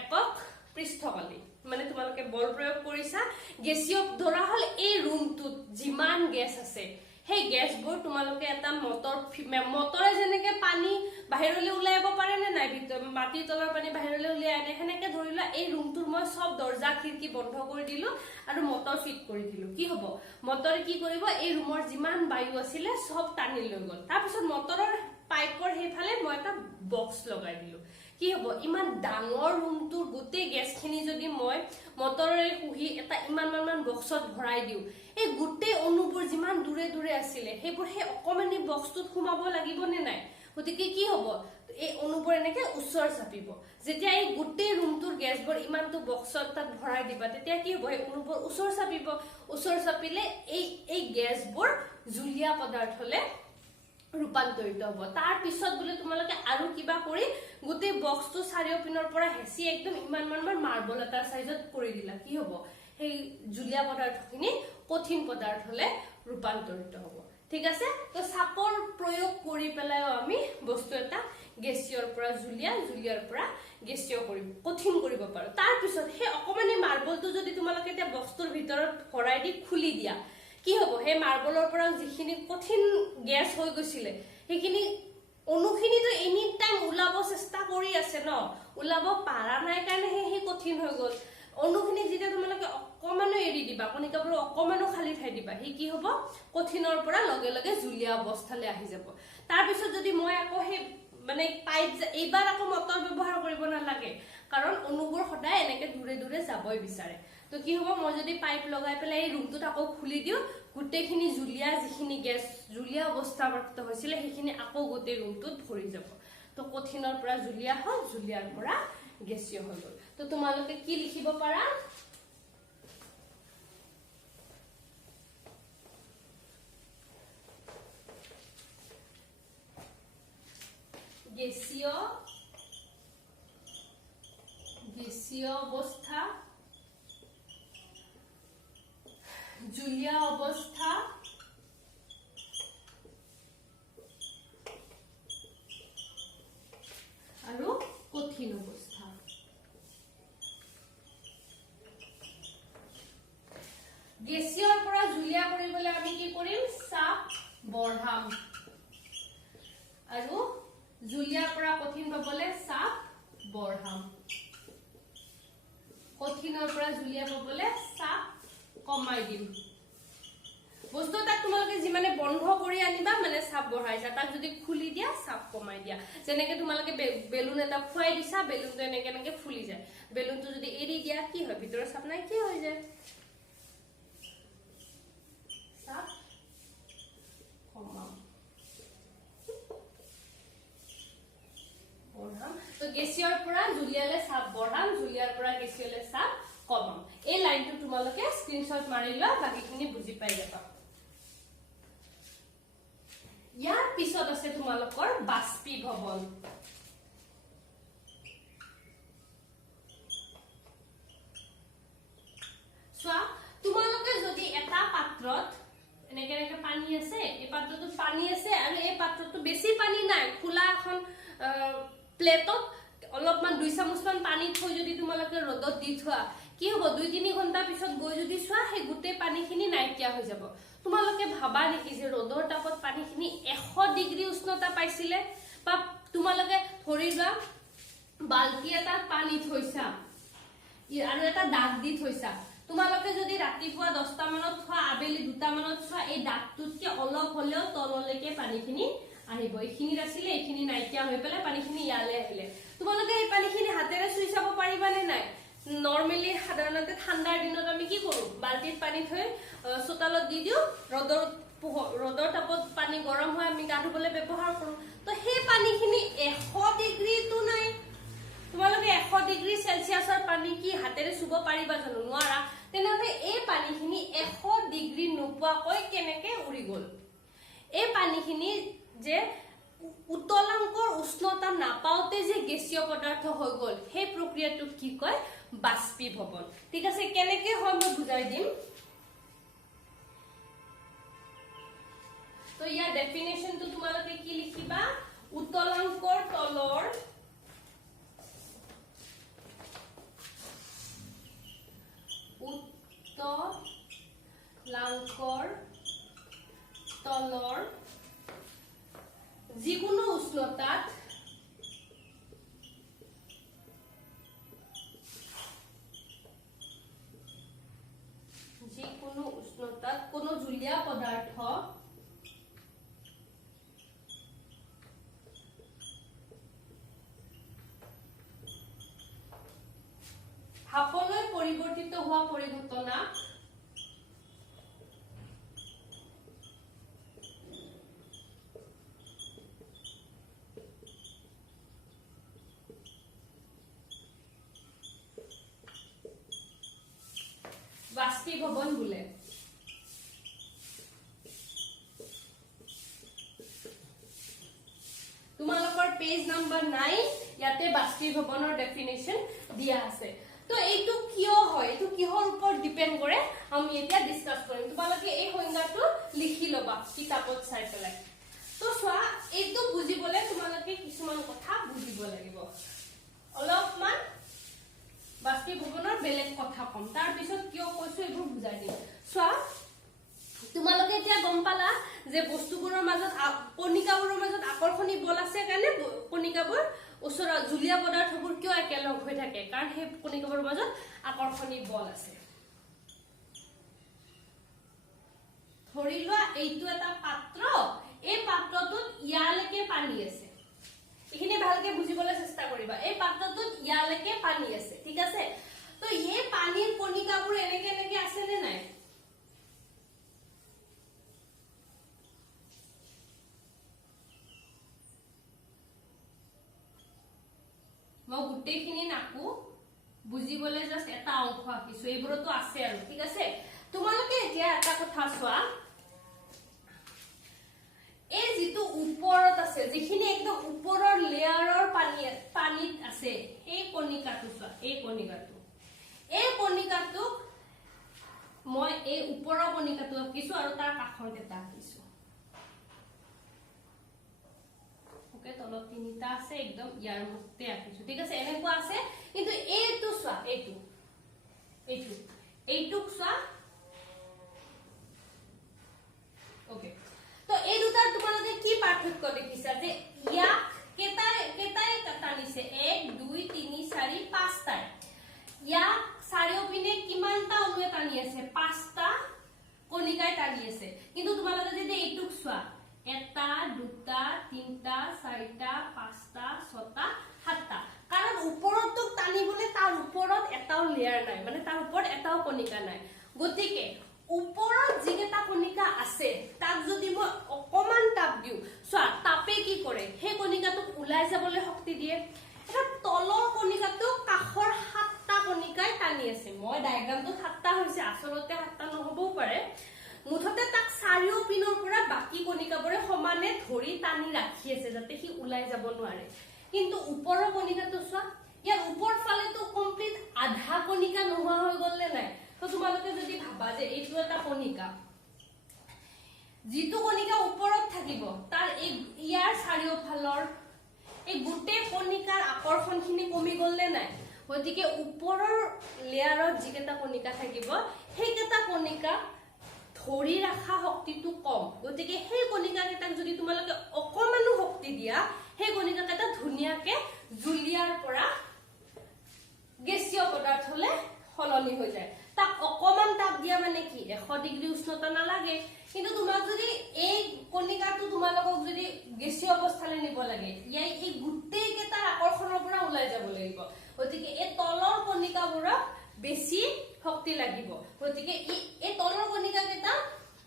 একক পৃষ্ঠকালি মানে তোমালোকে বল প্ৰয়োগ কৰিছা গেছীয় ধৰা হল এই ৰুমটোত যিমান গেছ আছে সেই গেছবোৰ তোমালোকে এটা মটৰে যেনেকে পানী বাহিৰলৈ উলাইব পাৰে নে নাই মাটিৰ তলৰ পানী বাহিৰলৈ উলিয়াই আনে হেনেকে ধৰিলা এই ৰুমটোৰ মই সব দৰ্জা খিৰকি বন্ধ কৰি দিলো আৰু মটৰ ফিট কৰি দিলো কি হ'ব মটৰে কি কৰিব এই ৰুমৰ যিমান বায়ু আছিল সব টানি লৈ গল তাৰ পিছত মটৰৰ পাইপৰ হেফালে মই এটা বক্স লগাই দিলো কি হ'ব ইমান ডাঙৰ ৰুমটোৰ গোটেই গেছখিনি যদি মই মটৰেৰে খুহি এটা ইমান বক্সত ভৰাই দিও এই গোটেই অনুবোৰ যিমান দূৰে দূৰে আছিল হেবোৰ হে অকমানি বক্সটোত সোমাব লাগিব নে নাই গতিকে কি হ'ব এই অনুবোৰ এনেকে উচ্চৰ চাপিব যেতিয়া এই গোটেই ৰুমটোৰ গেছবোৰ ইমানটো বক্সত তাত ভৰাই দিবা তেতিয়া কি হ'ব এই অনুবোৰ উচ্চৰ চাপিলে এই গেছবোৰ জুলিয়া পদাৰ্থলে ৰূপান্তৰিত হ'ব তাৰ পিছত বলে তোমালোকে আৰু কিবা কৰি গোটেই বক্সটো চাৰিওপিনৰ পৰা হেচি একদম ইমান মাৰ্বল এটা সাইজত কৰি দিলা কি হ'ব সেই জুলীয়া পদাৰ্থখিনি কঠিন পদাৰ্থলৈ ৰূপান্তৰিত হ'ব ঠিক আছে তো চাপৰ প্ৰয়োগ কৰি পেলাইও আমি বস্তু এটা গেছীয়ৰ পৰা জুলীয়া জুলীয়াৰ পৰা গেছীয় কৰিব কঠিন কৰিব পাৰো তাৰ পিছত সেই অকমানি মাৰ্বলটো যদি তোমালোকে এটা বস্তুৰ ভিতৰত ভৰাই দি খুলি দিয়া কি হ'ব হে মাৰ্বলৰ পৰা যিখিনি কঠিন গ্যাস হৈ গৈছিলে সেইখিনি অনুখিনি তো এনি টাইম উলাব চেষ্টা কৰি আছে ন উলাব পাৰা নাই কাৰণে হে কঠিন হৈ গল অনুখিনি যেতিয়া তোমালোকে অকমানো এৰি দিবা কণিকাবোৰ অকমানো খালি ঠাই দিবা হে কি হ'ব কঠিনৰ পৰা লগে লগে জুলীয়া অৱস্থালৈ আহি যাব তাৰ পিছত যদি মই আকৌ হে মানে পাইপ এইবাৰ আকৌ মটৰ ব্যৱহাৰ কৰিব নালাগে কাৰণ অনুবোৰ সদায় এনেকে দূৰে দূৰে যাবই বিচাৰে তো কি হ'ব মই যদি পাইপ লগাই পেলাই এই ৰুমটোত আকৌ খুলি দিও গুটেখিনি জুলীয়া যিখিনি গ্যাস জুলীয়া অৱস্থাপ্ৰাপ্ত হৈছিল সেইখিনি আকৌ গোটে ৰুমটোত ভৰি যাব তো কঠিনৰ পৰা জুলীয়া হয় জুলীয়াৰ পৰা গেছীয় হৈ গল তো তোমালোকে কি লিখিব পাৰা গেছীয় অৱস্থা জুলীয়া অৱস্থা আৰু কঠিন অৱস্থা গেছীয়ৰ পৰা জুলীয়া কৰিবলৈ আমি কি কৰিম চাপ বঢ়াম আৰু জুলীয়াৰ পৰা কঠিন পাবলৈ চাপ বঢ়াম কঠিনৰ পৰা জুলীয়া পাবলৈ চাপ কমাই দিম বস্তু তাক তোমালোকে যিমানে বন্ধ কৰি আনিবা মানে চাপ বঢ়াইছা তাক যদি খুলি দিয়া চাপ কমাই দিয়া যেনেকে তোমালোকে বেলুন এটা ফুৱাই দিছা বেলুনটো এনেকে এনেকে ফুলি যায় বেলুনটো যদি এৰি দিয়া কি হয় ভিতৰৰ চাপ নাই কি হৈ যায় চাপ কমাম বঢ়াম তো গেছীয়ৰ পৰা জুলীয়ালে চাপ বঢ়াম জুলীয়াৰ পৰা গেছীয়লে চাপ কমাম এই লাইনটো তোমালোকে স্ক্ৰিনশ্বট মাৰি লোৱা বাকিখিনি বুজি পাই যাবা ইয়াৰ পিছত আছে তোমালোকৰ বাষ্পীভৱন সোৱা তোমালোকে যদি এটা পাত্ৰত এনেকে এনেকে পানী আছে এই পাত্ৰটো পানী আছে আৰু এই পাত্ৰটো বেছি পানী নাই খোলা এখন প্লেটত অলপমান 2 চামুচমান পানী থৈ যদি তোমালোকে ৰদত দি থোৱা কি হ'ব 2-3 ঘণ্টা পিছত গৈ যদি সোৱা হে গুটে পানীখিনি নাইকিয়া হৈ যাব তোমালোকে ভাবা নেকি যে ৰদৰ তাপত পানীখিনি 100 ডিগ্ৰী উষ্ণতা পাইছিলে বা তোমালোকে ধৰিবা বালতি এটা পানী থৈছা আৰু এটা দাগ দি থৈছা তোমালোকে যদি ৰাতিপুৱা 10টা মানত থোৱা আবেলি 2টা মানত থোৱা এই দাগটোতকে অলপ হলেও তললৈকে পানীখিনি আহিব এইখিনি ৰাছিলে এইখিনি নাইকিয়া হৈ পেলাই পানীখিনি ইয়ালে আহিলে তোমালোকে এই পানীখিনি হাতেৰে চুই চাব পাৰিবা নে নাই নৰমালি সাধাৰণতে ঠাণ্ডাৰ দিনত আমি কি কৰো বালতিত পানী থৈ চোতালত দি দিও ৰদৰ তাপত পানী গৰম হয় আমি গা ধুবলৈ ব্যৱহাৰ কৰো তো সেই পানীখিনি 100 ডিগ্ৰী তো নাই তোমালোকে 100 ডিগ্ৰী সেলসিয়াছৰ পানী কি হাতেৰে চুব পাৰিবা জানো নোৱাৰা তেনেহলে এই পানীখিনি 100 ডিগ্ৰী নোপোৱাকৈ কেনেকে উৰি গল এই পানীখিনি যে উতলাংকৰ উষ্ণতা নাপাওতে যে গেছীয় পদাৰ্থ হৈ গল সেই প্ৰক্ৰিয়াটো কি কয় বাষ্পীভৱন ঠিক আছে কেনেকে হয় মই বুজাই দিম তো ইয়াৰ ডেফিনেশনটো তোমালোকে কি লিখিবা উতলাংকৰ তলৰ যিকোনো উষ্ণতাত কোনো জুলীয়া পদাৰ্থ ভাপলৈ পৰিৱৰ্তিত হোৱা পৰিঘটনা বাষ্পীভৱন বোলে তোমালোকৰ পেজ নাম্বাৰ 9 ইয়াতে বাষ্পীভৱনৰ ডেফিনেশন দিয়া আছে তো এইটো কিয় হয় এইটো কিহৰ ওপৰত ডিপেন্ড আমি এতিয়া ডিসকাস কৰিম তোমালোকে এই সংজ্ঞাটো লিখি লবা কিতাপত চাই পেলাই তো সোৱা এইটো বুজিবলে তোমালোকে কিছুমান কথা বুজিব লাগিব অলপমান বাষ্পীভৱনৰ বেলেগ কথা কম তাৰ পিছত কিয় কৈছো এইবোৰ বুজাই দিম সোৱা তোমালোকে এতিয়া গম পালা যে বস্তুবোৰৰ মাজত কণিকাবোৰৰ মাজত আকৰ্ষণী বল আছে কাৰণে কণিকাবোৰ ওচৰৰ জুলীয়া পদাৰ্থবোৰ কিয় একেলগ হৈ থাকে কাৰণ সেই কণিকাবোৰৰ মাজত আকৰ্ষণী বল আছে ধৰি লোৱা এইটো এটা পাত্ৰ এই পাত্ৰটোত ইয়ালৈকে পানী আছে এখিনি ভালকে বুজিবলৈ চেষ্টা কৰিবা এই পাত্ৰটোত ইয়ালৈকে পানী আছে ঠিক আছে তো এই পানীৰ কণিকাবোৰ এনেকে এনেকে আছে নে নাই মই গুটেখিনি নাকো বুজিবলে জাস্ট এটা অংশ আকিছো এইবোৰতো আছে আৰু ঠিক আছে তোমালোকে এতিয়া এটা কথা চোৱা এই যেটো ওপৰত আছে যিখিনি একদম ওপৰৰ লেয়াৰৰ পানীত আছে এই কণিকাটো চোৱা এই কণিকাটো মই এই ওপৰৰ কণিকাটো আকিছো আৰু তাৰ কাষৰ এটা আকিছো ওকে তলত তিনিটা আছে একদম ইয়াৰ মতে আকিছো ঠিক আছে এনেকুৱা আছে কিন্তু এইটো চোৱা এইটোক চোৱা ওকে তো এই দুটাৰ তোমালোকে কি পাৰ্থক্য দেখিছা যে ইয়াক কেটাই টানিছে 1 2 3 4 5টা ইয়াক চাৰিওপিনে কিমানটা অনুৱে টানি আছে 5টা কণিকাই টানি আছে কিন্তু তোমালোকে যদি এইটোক চোৱা এটা দুটা তিনটা চাৰিটা পাঁচটা ছটা সাতটা কাৰণ ওপৰতটো টানিবলে তাৰ ওপৰত এটাও লেয়াৰ নাই মানে তাৰ ওপৰত এটাও কণিকা নাই গতিকে ওপৰত যিকেটা কণিকা আছে তাক যদি মই অকমান তাপ দিও সোৱা তাপে কি কৰে হে কণিকাটোক উলাই যাবলৈ শক্তি দিয়ে এটা তলৰ কণিকাটো কাখৰ 7টা কণিকাই টানি আছে মই ডায়াগ্ৰামটো 7টা হৈছে আসলতে 7টা নহবও পাৰে মুঠতে তাক চাৰিও পিনৰ পৰা বাকি কণিকাবোৰে সমানে ধৰি টানি ৰাখি আছে যাতে হি উলাই যাব নোৱাৰে কিন্তু ওপৰৰ কণিকাটো সোৱা ইয়াৰ ওপৰ ফালেটো কমপ্লিট আধা কণিকা নোহোৱা হৈ গ'লে নাই তো তোমালোকে যদি ভাবা যে এইটো এটা কণিকা যিটো কণিকা ওপৰত থাকিব তাৰ ইয়াৰ চাৰিওফালৰ এই গুটে কণিকাৰ আকৰ্ষণখিনি কমি গ'লে নাই গতিকে ওপৰৰ লেয়াৰত যিকেটা কণিকা থাকিব সেইকেটা কণিকা ধৰি ৰাখা শক্তিটো কম গতিকে সেই কণিকা কেটাক যদি তোমালোকে অকমানো শক্তি দিয়া সেই কণিকা কেটা ধুনিয়াকে জুলিয়াৰ পৰা গেছীয় পদাৰ্থলে সলনি হৈ যায় তাক অকমান তাপ দিয়া মানে কি 100 ডিগ্ৰী উষ্ণতা নালাগে কিন্তু তোমাক যদি এই কণিকাটো তোমালোকক যদি গেছীয় অৱস্থালৈ নিব লাগে ইয়াই এই গুটেই কেটাৰ আকৰ্ষণৰ পৰা ওলাই যাব লাগিব গতিকে এই তলৰ কণিকাবোৰক বেছি শক্তি লাগিব গতিকে এই তলৰ কণিকা কেটা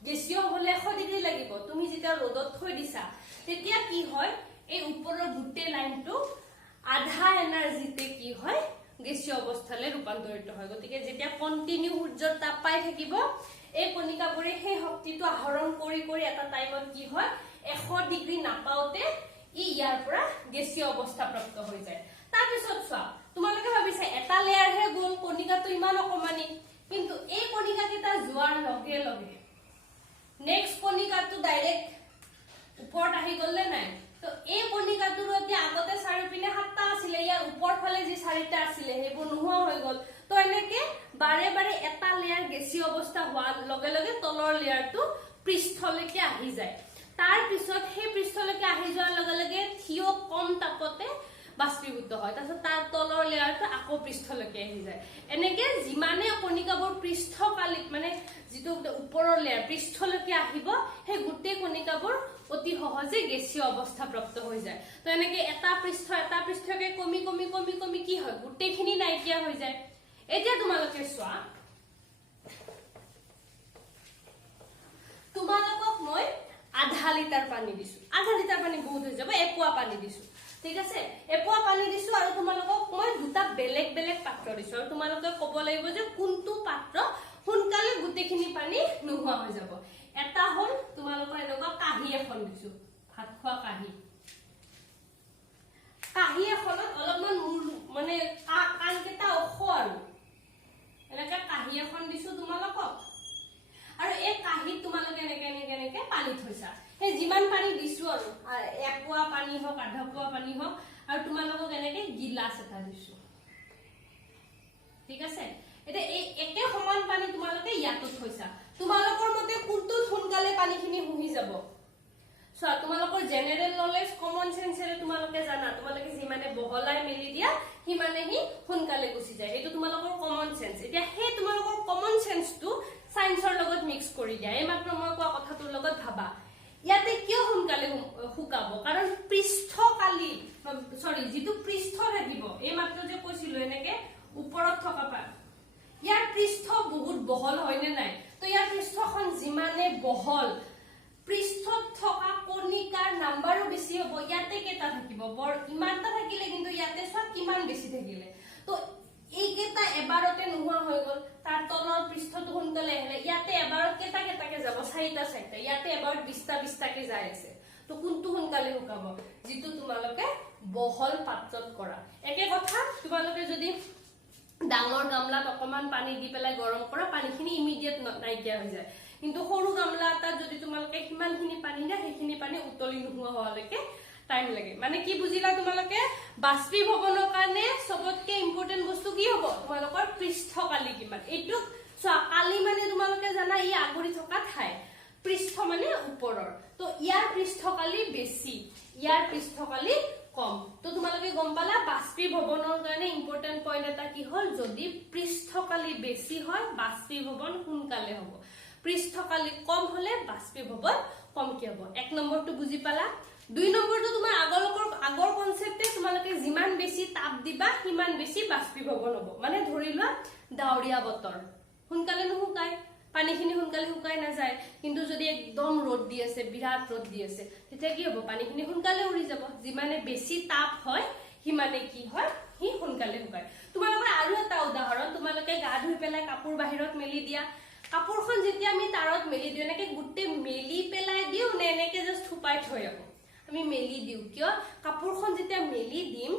গেছীয় হলে 100 ডিগ্ৰী লাগিব তুমি যেতিয়া ৰ'দত থৈ দিছা তেতিয়া কি হয় এই ওপৰৰ গুটে লাইনটো আধা এনাৰ্জিতে কি হয় গেছীয় অৱস্থালৈ ৰূপান্তৰিত হয় গতিকে যেতিয়া কন্টিনিউ সূৰ্যৰ তাপ পাই থাকিব এই কণিকাবোৰে সেই শক্তিটো আহৰণ কৰি এটা টাইমত কি হয় 100 ডিগ্ৰী নাপাওতে ইয়াৰ পৰা গেছীয় অৱস্থা প্ৰাপ্ত হৈ যায় তাৰ পিছত চোৱা তোমালোকে ভাবিছা এটা লেয়াৰ হে গোল কণিকাটো ইমান অকমানি কিন্তু এই কণিকা কেটা যোৱাৰ লগে লগে নেক্সট কণিকাটো ডাইৰেক্ট ওপৰত আহি গ'লে নাই তো এই কণিকাটোৰ এতিয়া আগতে চাৰিপিনে 7টা আছিল ইয়াৰ ওপৰ ফালে যি 4টা আছিল হেবোৰ নোহোৱা হৈ গ'ল তো এনেকে বাৰে বাৰে এটা লেয়াৰ গেছীয় অৱস্থা হোৱাৰ লগে লগে তলৰ লেয়াৰটো পৃষ্ঠলৈকে আহি যায় তাৰ পিছত সেই পৃষ্ঠলৈকে আহি যোৱাৰ লগে লগে থিয় কম তাপতে বাষ্পীভূত হয় তাৰপিছত তাৰ তলৰ লেয়াৰটো আকৌ পৃষ্ঠলৈকে আহি যায় এনেকে যিমানে কণিকাবোৰ পৃষ্ঠকালিক মানে যেটো ওপৰৰ লেয়াৰ পৃষ্ঠলৈকে আহিব সেই গুটে কণিকাবোৰ অতি সহজে গেছীয় অৱস্থা প্ৰাপ্ত হৈ যায় তো এনেকে এটা পৃষ্ঠকে কমি কি হয় গুটেখিনি নাইকিয়া হৈ যায় এতিয়া তোমালোকে চোৱা তোমালোকক মই আধা লিটাৰ পানী দিছো আধা লিটাৰ পানী বহুত হৈ যাব এপোৱা পানী দিছো ঠিক আছে এপোৱা পানী দিছো আৰু তোমালোকক মই দুটা বেলেগ বেলেগ পাত্ৰ দিছো আৰু তোমালোকে ক'ব লাগিব যে কোনটো পাত্ৰ সোনকালে গুটেখিনি পানী নোহোৱা হৈ যাব এটা হল তোমালোকৰ এনেকুৱা কাহি এখন দিছো ভাত খোৱা কাহি এখনত অলপমান মানে কান কেটা ওখ আৰু এনেকা কাহি এখন দিছো তোমালোকক পানী থৈছা সেই যিমান পানী দিছো আৰু এপোৱা পানী হওক আধা পোৱা পানী হওক আৰু তোমালোকক এনেকে গিলাস এটা দিছো ঠিক আছে এতিয়া এই একে সমান পানী তোমালোকে ইয়াতো থৈছা তোমালোকৰ মতে কোনটো সোনকালে পানীখিনি হুহি যাব সো তোমালোকৰ জেনাৰেল নলেজ কমন সেন্সৰে তোমালোকে জানা তোমালোকে যিমানে বহলাই মেলি দিয়া হিমানে হি সোনকালে গুছি যায় এটো তোমালোকৰ কমন সেন্স এতিয়া হে তোমালোকৰ কমন সেন্সটো সায়েন্সৰ লগত মিক্স কৰি দিয়া এই মাত্ৰ মই কোৱা কথাটোৰ লগত ভাবা ইয়াতে কিয় সোনকালে হুকাব কাৰণ পৃষ্ঠকালি সৰি যেটো পৃষ্ঠ থাকিব এই মাত্ৰ যে কৈছিলো এনেকে ওপৰত থকা পা ইয়াৰ পৃষ্ঠ বহুত বহল হয়নে নাই তো ইয়াৰ পৃষ্ঠখন যিমানে বহল পৃষ্ঠত থকা কণিকাৰ নাম্বাৰো বেছি হ'ব ইয়াতে কেটা থাকিব বৰ ইমানটা থাকিলে কিন্তু ইয়াতে সব কিমান বেছি থাকিলে তো এই কেটা এবাৰতে নোহোৱা হৈ গল তাৰ তলৰ পৃষ্ঠটো সোনকালে আহিলে ইয়াতে এবাৰত কেটা কেটাকে যাব চাৰিটা চাৰিটা ইয়াতে এবাৰত 20টা 20টাকে যায় আছে তো কোনটো সোনকালে হুকাব যেটো তোমালোকে বহল পাত্ৰত কৰা একে কথা তোমালোকে যদি ডাঙৰ গামলাত অকমান পানী দি পেলাই গৰম কৰা পানীখিনি ইমিডিয়েট নাইকিয়া হৈ যায় কিন্তু সৰু গামলা এটা যদি তোমালোকে কিমানখিনি পানী দিয়া সেইখিনি পানী উতলি নোহোৱা হোৱালৈকে টাইম লাগে মানে কি বুজিলা তোমালোকে বাষ্পীভৱনৰ কাৰণে সবতকে ইম্পৰ্টেন্ট বস্তু কি হ'ব তোমালোকৰ পৃষ্ঠকালি কিমান এইটো কালি মানে তোমালোকে জানা ই আগৰি থকা ঠাই পৃষ্ঠ মানে ওপৰৰ তো ইয়াৰ পৃষ্ঠকালি বেছি ইয়াৰ পৃষ্ঠকালি কম তো তোমালোকে গম পালা বাষ্পীভৱনৰ কাৰণে ইম্পৰ্টেন্ট পইণ্ট এটা কি হল যদি পৃষ্ঠকালি বেছি হয় বাষ্পীভৱন সোনকালে হ'ব পৃষ্ঠকালি কম হলে বাষ্পীভৱন কমকে হ'ব এক নম্বৰটো বুজি পালা দুই নম্বৰটো তোমাৰ আগৰ কনসেপ্টে তোমালোকে যিমান বেছি তাপ দিবা সিমান বেছি বাষ্পীভৱন হ'ব মানে ধৰি লোৱা ডাৱৰীয়া বতৰ সোনকালে নুহুকায় পানীখিনি সোনকালে হুকাই না যায় কিন্তু যদি একদম ৰদ দি আছে বিৰাট ৰদ দি আছে তেতিয়া কি হ'ব পানীখিনি সোনকালে উৰি যাব যিমানে বেছি তাপ হয় হিমানে কি হয় হি সোনকালে হুকায় তোমালোকৰ আৰু এটা উদাহৰণ তোমালোকে গা ধুই পেলাই কাপোৰ বাহিৰত মেলি দিয়া কাপোৰখন যেতিয়া আমি তাৰত মেলি দিও এনেকে গুটে মেলি পেলাই দিও নে এনেকে জাস্ট থুপাই থৈ আহো আমি মেলি দিও কিয় কাপোৰখন যেতিয়া মেলি দিম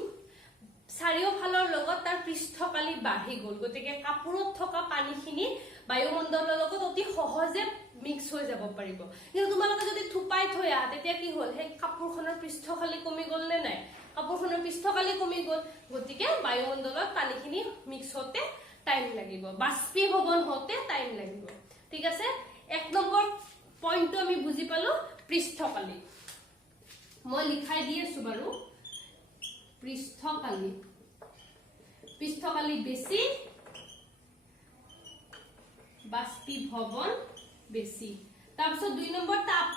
চাৰিওফালৰ লগত তাৰ পৃষ্ঠকালি বাঢ়ি গল গতিকে কাপোৰত থকা পানীখিনি বায়ুমণ্ডলৰ লগত অতি সহজে মিক্স হৈ যাব পাৰিব কিন্তু তোমালোকে যদি থুপাই থৈ আহা তেতিয়া কি হল হে কাপোৰখনৰ পৃষ্ঠকালি কমি গল নে নাই কাপোৰখনৰ পৃষ্ঠকালি কমি গল গতিকে বায়ুমণ্ডলত পানীখিনি মিক্স হতে টাইম লাগিব বাষ্পীভৱন হতে টাইম লাগিব ঠিক আছে এক নম্বৰ পইণ্টটো আমি বুজি পালো পৃষ্ঠকালি মই লিখাই দি আছো বাৰু পৃষ্ঠকালি বেছি বাষ্পীভৱন বেছি তাৰপিছত দুই নম্বৰ তাপ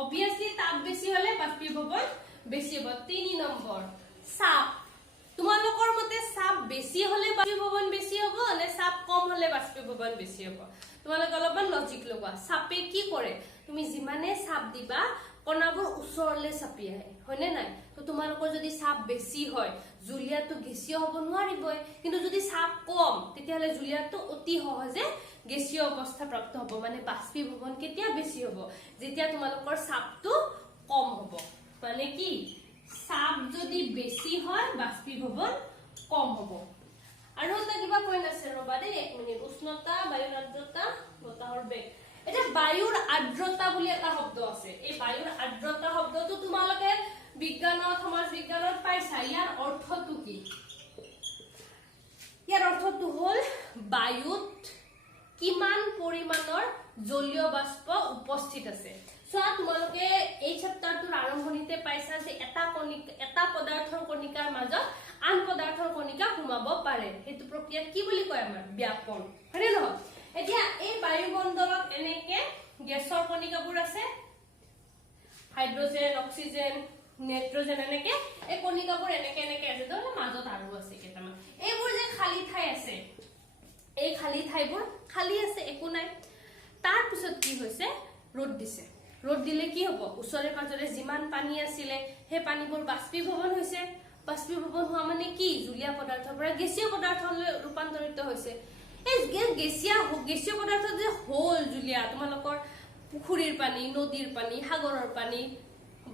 obviously তাপ বেছি হলে বাষ্পীভৱন বেছি হ'ব 3 নম্বৰ চাপ তোমালোকৰ মতে চাপ বেছি হলে বাষ্পীভৱন বেছি হ'ব নে চাপ কম হলে বাষ্পীভৱন বেছি হ'ব তোমালোকে অলপমান লজিক লগোৱা চাপে কি কৰে তুমি যিমানে চাপ দিবা কণাবোৰ ওচৰলে চাপি আহে হয়নে নাই তো তোমালোকৰ যদি চাপ বেছি হয় জুলিয়াটো গেছীয় হ'ব নোৱাৰিবই কিন্তু যদি চাপ কম তেতিয়ালে জুলিয়াটো অতি সহজে গেছীয় অৱস্থা প্ৰাপ্ত হ'ব মানে বাষ্পীভৱন কেতিয়া বেছি হ'ব যেতিয়া তোমালোকৰ চাপটো কম হ'ব মানে কি চাপ যদি বেছি হয় বাষ্পীভৱন কম হ'ব আৰু এটা কিবা পইণ্ট আছে ৰবা দেই এক মিনিট উষ্ণতা বায়ুৰ আৰ্দ্ৰতা বতাহৰ বেগ এটা বায়ুৰ আৰ্দ্ৰতা বুলি এটা শব্দ আছে এই বায়ুৰ আৰ্দ্ৰতা শব্দটো তোমালোকে বিজ্ঞানত সমাজ বিজ্ঞানত পাইছা ইয়াৰ অৰ্থটো কি ইয়াৰ অৰ্থটো হ'ল বায়ুত কিমান পৰিমাণৰ জলীয় বাষ্প উপস্থিত আছে সো তোমালোকে এই চেপ্টাৰটোৰ আৰম্ভণিতে পাইছা যে এটা পদাৰ্থৰ কণিকাৰ মাজত আন পদাৰ্থৰ কণিকা সোমাব পাৰে হেতু প্ৰক্ৰিয়া কি বুলি কয় আমাৰ ব্যাপন হয়নে নহয় এতিয়া এই বায়ুমণ্ডলত এনেকে গেছৰ কণিকাবোৰ আছে হাইড্ৰোজেন অক্সিজেন নাইট্ৰোজেন এনেকে এই কণিকাবোৰ এনেকে আছে তো মাজত আৰু আছে কেটামান এইবোৰ যে খালি ঠাই আছে এই খালি ঠাইবোৰ খালি আছে একো নাই তাৰ পিছত কি হৈছে ৰ'দ দিছে ৰ'দ দিলে কি হ'ব উছৰে পাজৰে যিমান পানী আছিল হে পানীবোৰ বাষ্পীভৱন হৈছে বাষ্পীভৱন হোৱা মানে কি জুলীয়া পদাৰ্থৰ পৰা গেছীয় পদাৰ্থলৈ ৰূপান্তৰিত হৈছে এই গেছীয় পদাৰ্থ যে হল জুলীয়া তোমালোকৰ পুখুৰীৰ পানী নদীৰ পানী সাগৰৰ পানী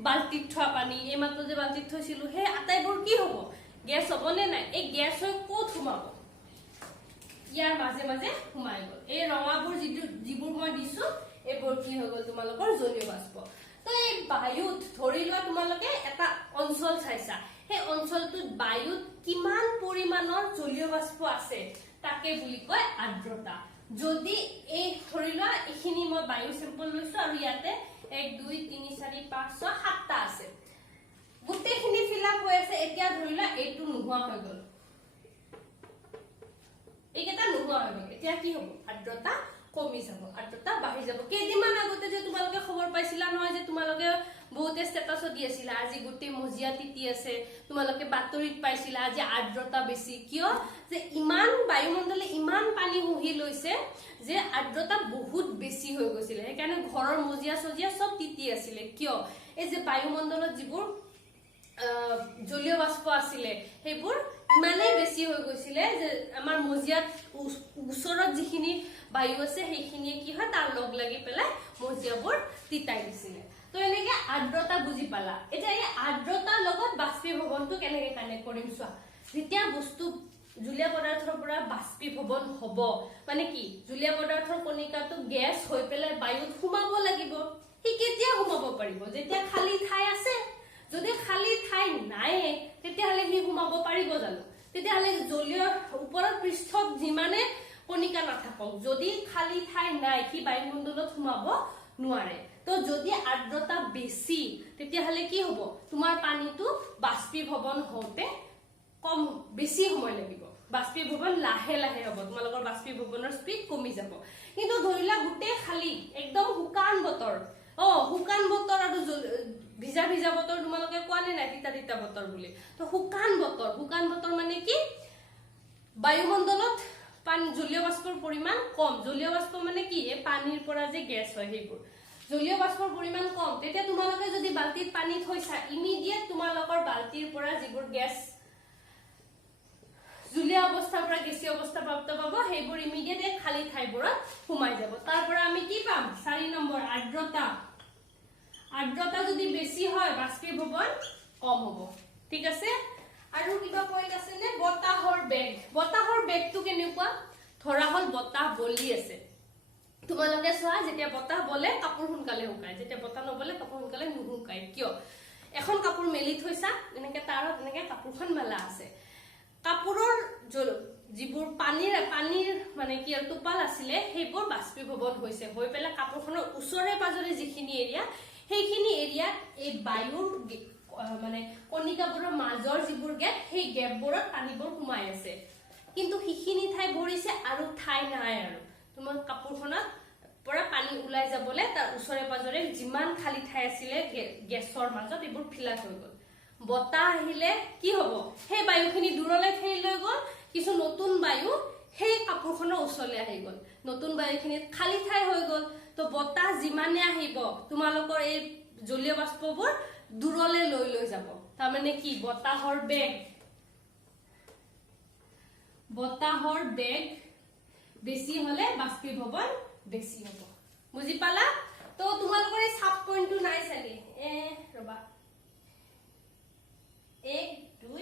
বাল্টিত থোৱা পানী এই মাত্ৰ যে বাল্টিত থৈছিলো হে আটাইবোৰ কি হ'ব গ্যাস হ'বনে নাই এই গ্যাস হৈ ক'ত সোমাব ইয়াৰ মাজে মাজে সোমাই গ'ল এই ৰঙাবোৰ যিবোৰ মই দিছো এইবোৰ কি হৈ গ'ল তোমালোকৰ জলীয় বাষ্প তো এই বায়ুত ধৰি লোৱা তোমালোকে এটা অঞ্চল চাইছা সেই অঞ্চলটোত বায়ুত কিমান পৰিমাণৰ জলীয় বাষ্প আছে তাকে বুলি কয় আৰ্দ্ৰতা যদি এই ধৰি লোৱা এখিনি মই বায়ু স্যাম্পল লৈছো আৰু ইয়াতে 1 2 3 4 5 6 7টা আছে গোটেইখিনি ফিলআপ হৈ আছে এতিয়া ধৰি লোৱা এইটো নোহোৱা হৈ গ'ল এইকেইটা নোহোৱা হৈ গ'ল এতিয়া কি হ'ব আৰ্দ্ৰতা কমি যাব আৰ্দ্ৰতা বাঢ়ি যাব কেইদিনমান আগতে যে তোমালোকে খবৰ পাইছিলা নহয় যে তোমালোকে বহুতে ষ্টেটাছত দি আছিলা আজি গোটেই মজিয়া তিতি আছে তোমালোকে বাতৰিত পাইছিলা আজি আৰ্দ্ৰতা বেছি কিয় যে ইমান বায়ুমণ্ডলে ইমান পানী শুহি লৈছে যে আৰ্দ্ৰতা বহুত বেছি হৈ গৈছিল সেইকাৰণে ঘৰৰ মজিয়া সজিয়া সব তিতি আছিল কিয় এই যে বায়ুমণ্ডলত যিবোৰ জলীয় বাষ্প আছিলে সেইবোৰ ইমানেই বেছি হৈ গৈছিলে যে আমাৰ মজিয়াত ওচৰত যিখিনি বায়ু আছে সেইখিনিয়ে কি হয় তাৰ লগ লাগি পেলাই মজিয়াবোৰ তিতাই দিছিলে তো এনেকে আৰ্দ্ৰতা বুজি পালা এটা এই আৰ্দ্ৰতাৰ লগত বাষ্পীভৱনটো কেনেকৈ কানেক্ট কৰিম চোৱা যেতিয়া বস্তু জলীয় পদাৰ্থৰ পৰা বাষ্পীভৱন হ'ব মানে কি জলীয় পদাৰ্থৰ কণিকাটো গেছ হৈ পেলাই বায়ুত সোমাব লাগিব হি কেতিয়া সোমাব পাৰিব যেতিয়া খালি ঠাই আছে যদি খালি ঠাই নাই তেতিয়াহলে হি সোমাব পাৰিব জানো তেতিয়াহলে জলীয় ওপৰৰ পৃষ্ঠত যিমানে কণিকা নাথাকক যদি খালি ঠাই নাই কি বায়ুমণ্ডলত সোমাব নোৱাৰে তো যদি আৰ্দ্ৰতা বেছি তেতিয়াহলে কি হ'ব তোমাৰ পানীটো বাষ্পীভৱন হওঁতে কম বেছি সময় লাগিব বাষ্পীভৱন লাহে লাহে হ'ব তোমালোকৰ বাষ্পীভৱনৰ স্পীড কমি যাব কিন্তু ধৰিলা গুটে খালি একদম শুকান বতৰ শুকান বতৰ আৰু ভিজা ভিজা বতৰ তোমালোকে কোৱানে নাই তিতা তিতা বতৰ বুলি তো শুকান বতৰ মানে কি বায়ুমণ্ডলত পানী জলীয় বাষ্পৰ পৰিমাণ কম জলীয় বাষ্প মানে কি এই পানীৰ পৰা যে গেছ হয় সেইবোৰ জলীয় বাষ্পৰ পৰিমাণ কম তেতিয়া তোমালোকে যদি বালতিত পানী থৈছা ইমিডিয়েট তোমালোকৰ বালতিৰ পৰা যিবোৰ গেছ জলীয় অৱস্থাৰ পৰা গেছীয় অৱস্থা প্ৰাপ্ত পাব সেইবোৰ ইমিডিয়েট এই খালি ঠাইবোৰত সোমাই যাব তাৰ পৰা আমি কি পাম 4 নম্বৰ আৰ্দ্ৰতা যদি বেছি হয় বাষ্পীভৱন কম হ'ব ঠিক আছে আৰু কিবা পইণ্ট আছে নে বতাহৰ বেগটো কেনেকুৱা ধৰা হল বতাহ বলি আছে তোমালোকে চোৱা যেতিয়া বতাহ বলে কাপোৰ সোনকালে শুকায় যেতিয়া বতাহ নবলে কাপোৰ সোনকালে নুশুকায় কিয় এখন কাপোৰ মেলি থৈছা এনেকে তাৰত এনেকে কাপোৰখন মেলা আছে কাপোৰৰ যিবোৰ পানীৰ মানে কি টোপাল আছিলে সেইবোৰ বাষ্পীভৱন হৈছে হৈ পেলাই কাপোৰখনৰ ওচৰে পাজৰে যিখিনি এৰিয়া সেইখিনি এৰিয়াত এই বায়ুৰ মানে কণিকাবোৰৰ মাজৰ যিবোৰ গেপ সেই গেপবোৰত পানীবোৰ সোমাই আছে কিন্তু হিখিনি ঠাই ভৰিছে আৰু ঠাই নাই আৰু তোমাৰ কাপোৰখনত পৰা পানী ওলাই যাবলে তাৰ ওচৰে পাজৰে যিমান খালি ঠাই আছিলে গেছৰ মাজত এইবোৰ ফিলাপ হৈ গ'ল বতাহ আহিলে কি হ'ব সেই বায়ুখিনি দূৰলৈ ঠেলি লৈ গ'ল কিছু নতুন বায়ু সেই কাপোৰখনৰ ওচৰলৈ আহি গ'ল নতুন বায়ুখিনিত খালি ঠাই হৈ গ'ল তো বতাহ যিমানে আহিব তোমালোকৰ এই জলীয় বাষ্পবোৰ দূৰলৈ লৈ যাব তাৰ মানে কি বতাহৰ বেগ বেছি হলে বাষ্পীভৱন বেছি হ'ব বুজি পালা তো তোমালোকৰ এই সাব পইণ্টটো নাই চাগে ৰবা 1 2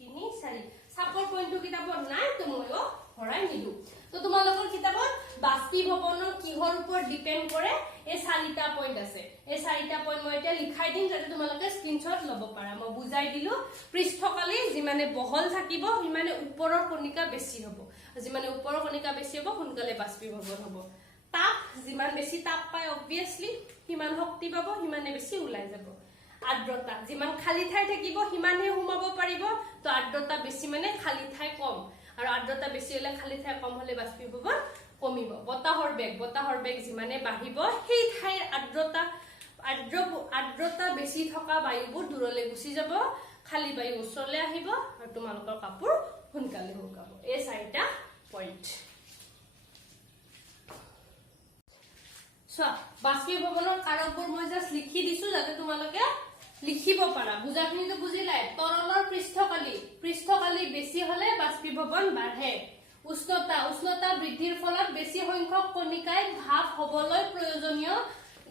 3 4 সাবৰ পইণ্টটো কিতাপত নাই তো মইও ভৰাই নিদু তো তোমালোকৰ কিতাপত বাষ্পীভৱনৰ কিহৰ ওপৰত ডিপেন্ড কৰে এই 4টা পইণ্ট আছে এই 4টা পইণ্ট মই এতিয়া লিখাই দিম যাতে তোমালোকে স্ক্ৰিনশ্বট ল'ব পাৰা মই বুজাই দিলো পৃষ্ঠকালি যিমানে বহল থাকিব সিমানে ওপৰৰ কণিকা বেছি হ'ব যিমানে ওপৰৰ কণিকা বেছি হ'ব সোনকালে বাষ্পীভৱন হ'ব তাপ যিমান বেছি তাপ পায় অবভিয়াসলি সিমান শক্তি পাব সিমানে বেছি ওলাই যাব আৰ্দ্ৰতা যিমান খালি ঠাই থাকিব সিমানে সোমাব পাৰিব তো আৰ্দ্ৰতা বেছি মানে খালি ঠাই কম আৰু আৰ্দ্ৰতা বেছি হলে খালি ঠাই কম হলে বাষ্পীভৱন কমিব বতাহৰ বেগ যিমানে বাঢ়িব সেই ঠাইৰ আৰ্দ্ৰতা বেছি থকা বায়ুবোৰ দূৰলৈ গুচি যাব খালি বায়ু ওচৰলৈ আহিব আৰু তোমালোকৰ কাপোৰ সোনকালে শুকাব এই 4টা পইণ্ট বাষ্পীভৱনৰ কাৰকবোৰ মই জাস্ট লিখি দিছো যাতে তোমালোকে লিখিব পাৰা বুজাখিনিটো বুজিলাই তৰলৰ পৃষ্ঠকালি বেছি হলে বাষ্পীভৱন বাঢ়ে উষ্ণতা বৃদ্ধিৰ ফলত বেছি সংখ্যক কণিকাই ভাপ হবলৈ প্ৰয়োজনীয়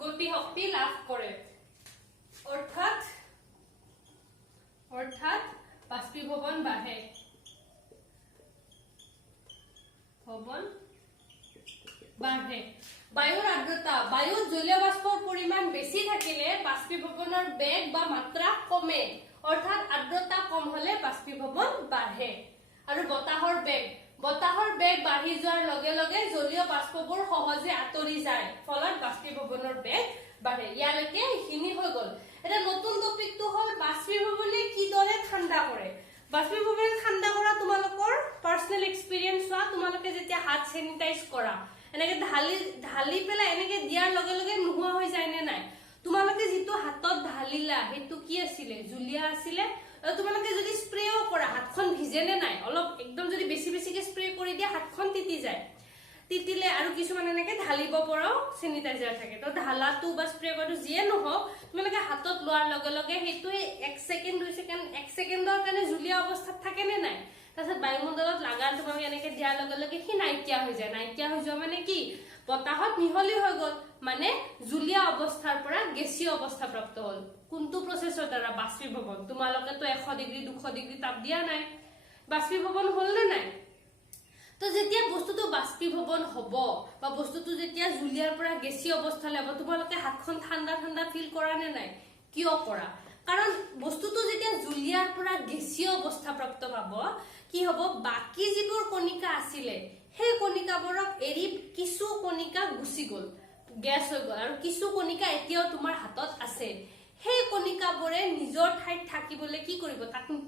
গতি শক্তি লাভ কৰে অৰ্থাৎ বাষ্পীভৱন বাঢ়ে বাঢ়ে। বায়ুৰ আৰ্দ্ৰতা, বায়ুত জলীয় বাষ্পৰ পৰিমাণ বেছি থাকিলে বাষ্পীভৱনৰ বেগ বা মাত্ৰা কমে, অৰ্থাৎ আৰ্দ্ৰতা কম হলে বাষ্পীভৱন বাঢ়ে। আৰু বতাহৰ বেগ বাঢ়ি যোৱাৰ লগে লগে জলীয় বাষ্পবোৰ সহজে আঁতৰি যায়, ফলত বাষ্পীভৱনৰ বেগ বাঢ়ে। ইয়ালৈকে এইখিনি হৈ গল। এটা নতুন টপিকটো হল বাষ্পীভৱনে কিদৰে ঠাণ্ডা কৰে। বাষ্পীভৱনে ঠাণ্ডা কৰা তোমালোকৰ পাৰ্সোনেল এক্সপেৰিয়েন্স হোৱা, তোমালোকে যেতিয়া হাত সেনিটাইজ কৰা এনেকে ঢালি পেলাই এনেকে দিয়াৰ লগে লগে নোহোৱা হৈ যায় নে নাই? তোমালোকে যেটো হাতত ঢালিলা হেতু কি আছিলে? জুলিয়া আছিলে। তোমালোকে যদি স্প্ৰেও কৰা হাতখন ভিজে নে নাই? অলপ একদম যদি বেছিকে স্প্ৰে কৰি দিয়া হাতখন তিতি যায়। তিতিলে আৰু কিছুমান এনেকে ঢালিব পৰাও সেনিটাইজাৰ থাকে। তো ঢালাটো বা স্প্ৰে কৰাটো যিয়ে নহওক, তোমালোকে হাতত লোৱাৰ লগে লগে হেতুই 1 সেকেন্ড 2 সেকেন্ড 1 সেকেন্ডৰ কাৰণে জুলিয়া অৱস্থাত থাকে নে নাই? তাৰপিছত বায়ুমণ্ডলত লাগান তোমালোকে এনেকে দিয়াৰ লগে লগে সি নাইকিয়া হৈ যায়। নাইকিয়া হৈ যোৱা মানে কি? বতাহত মিহলি হৈ গল, মানে জুলিয়া অৱস্থাৰ পৰা গেছীয় অৱস্থা প্ৰাপ্ত হল। কোনটো প্ৰচেছৰ দ্বাৰা? বাষ্পীভৱন। তোমালোকেতো 100 ডিগ্ৰী 200 ডিগ্ৰী তাপ দিয়া নাই, বাষ্পীভৱন হল নে নাই? তো যেতিয়া বস্তুটো বাষ্পীভৱন হব বা বস্তুটো যেতিয়া জুলিয়াৰ পৰা গেছীয় অৱস্থালৈ হ'ব, তোমালোকে হাতখন ঠাণ্ডা ঠাণ্ডা ফিল কৰা নে নাই? কিয় কৰা? কাৰণ বস্তুটো যেতিয়া জুলিয়াৰ পৰা গেছীয় অৱস্থা প্ৰাপ্ত পাব, কি হ'ব? বাকি যিবোৰ কণিকা আছিলে সেই কণিকাবোৰক এৰি কিছু কণিকা গুচি গল, গেছ হৈ গল, আৰু কিছু কণিকা এতিয়াও তোমাৰ হাতত আছে। সেই কণিকাবোৰে নিজৰ ঠাইত থাকিবলৈ কি কৰিব?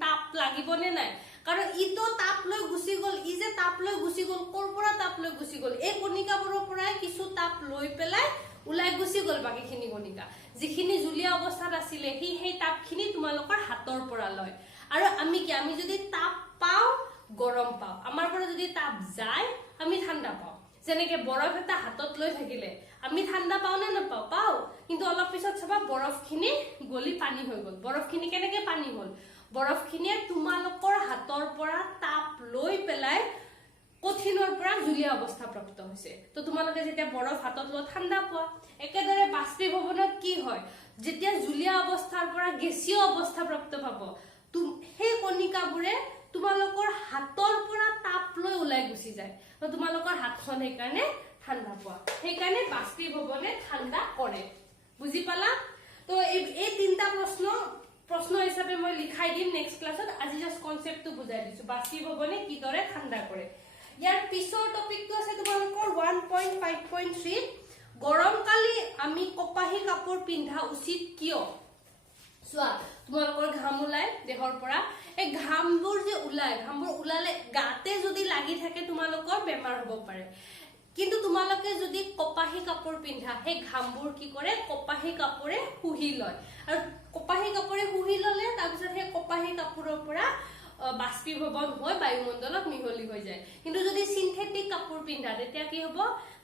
তাপ লাগিব নে নাই? কাৰণ ইটো তাপ লৈ গুচি গল। ই যে তাপ লৈ গুচি গল, কৰ পৰা তাপ লৈ গুচি গল? এই কণিকাবোৰৰ পৰাই কিছু তাপ লৈ পেলাই ওলাই গুচি গল বাকিখিনি কণিকা। যিখিনি জুলীয়া অৱস্থাত আছিলে সেই তাপখিনি তোমালোকৰ হাতৰ পৰা লয়। আৰু আমি যদি তাপ পাও গৰম পাও, আমাৰ পৰা যদি তাপ যায় আমি ঠাণ্ডা পাও। যেনেকে বৰফ এটা হাতত লৈ থাকিলে আমি ঠাণ্ডা পাও নে নাপাও? পাও। কিন্তু অলপ পিছত চাবা বৰফখিনি গলি পানী হৈ গল। বৰফখিনি কেনেকে পানী হল? বৰফখিনিয়ে তোমালোকৰ হাতৰ পৰা তাপ লৈ পেলাই কঠিনৰ পৰা জুলীয়া অৱস্থা প্ৰাপ্ত হৈছে। তো তোমালোকে যেতিয়া বৰফ হাতত লৈ ঠাণ্ডা পোৱা। একেদৰে বাষ্পীভৱনত কি হয়? যেতিয়া জুলীয়া অৱস্থাৰ পৰা গেছীয় অৱস্থা প্ৰাপ্ত পাব, সেই কণিকাবোৰে তোমালোকৰ হাতৰ পৰা তাপ লৈ ওলাই গুচি যায়। তো তোমালোকৰ হাতখন সেইকাৰণে ঠাণ্ডা পোৱা। সেইকাৰণে বাষ্পীভৱনে ঠাণ্ডা কৰে। বুজি পালা? তো এই তিনটা প্ৰশ্ন হিচাপে মই লিখাই দিম নেক্সট ক্লাছত। আজি জাস্ট কনসেপ্টটো বুজাই দিছো, বাষ্পীভৱনে কিদৰে ঠাণ্ডা কৰে। ইয়াৰ পিছৰ টপিকটো আছে তোমালোকৰ 1.5.3 গৰমকালি আমি কপাহী কাপোৰ পিন্ধা উচিত কিয়? চোৱা, তোমালোকৰ ঘাম ওলাই দেহৰ পৰা, এই ঘামবোৰ যে ঘামবোৰ ওলালে গাতে যদি লাগি থাকে তোমালোকৰ বেমাৰ হ'ব পাৰে। কিন্তু তোমালোকে যদি কপাহী কাপোৰ পিন্ধা, সেই ঘামবোৰ কি কৰে? কপাহী কাপোৰে শুহি লয়। আৰু কপাহী কাপোৰে শুহি ললে তাৰপিছত সেই কপাহী কাপোৰৰ পৰা বাষ্পীভৱন হৈ বায়ুমণ্ডলত মিহলি হৈ যায়। কিন্তু যদি সিনথেটিক কাপোৰ পিন্ধা তেতিয়া কি হ'ব?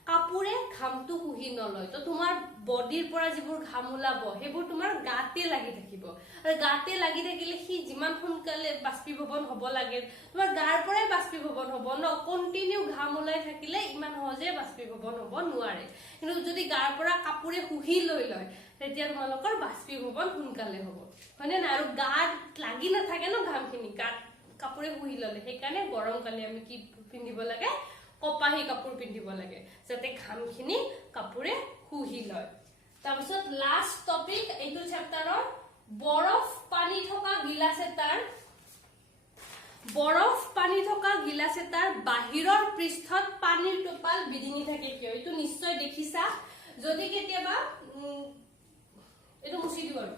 কাপোৰে ঘামটো শুহি নলয়। তো তোমাৰ বডিৰ পৰা যিবোৰ ঘাম ওলাব সেইবোৰ তোমাৰ গাতে লাগি থাকিব। আৰু গাতে লাগি থাকিলে সি যিমান সোনকালে বাষ্পীভৱন হ'ব লাগে, তোমাৰ গাৰ পৰাই বাষ্পীভৱন হ'ব ন। কন্টিনিউ ঘাম ওলাই থাকিলে ইমান সহজে বাষ্পীভৱন হ'ব নোৱাৰে। কিন্তু যদি গাৰ পৰা কাপোৰে শুহি লয় তেতিয়া তোমালোকৰ বাষ্পীভৱন সোনকালে হ'ব, হয়নে নাই? আৰু গাত লাগি নাথাকে ন ঘামখিনি, গাত কাপোৰে শুহি ললে। সেইকাৰণে গৰমকালি আমি কি পিন্ধিব লাগে? কপাহী কাপোৰ পিন্ধিব লাগে, যাতে ঘামখিনি কাপোৰে শুহি লয়। তাৰপিছত লাষ্ট টপিক এইটো চেপ্টাৰৰ, বৰফ পানী থকা গিলাচ এটাৰ বাহিৰৰ পৃষ্ঠত পানীৰ টোপাল বিৰিঙি থাকে কিয়? এইটো নিশ্চয় দেখিছা। যদি কেতিয়াবা এইটো মুছি দিব আৰু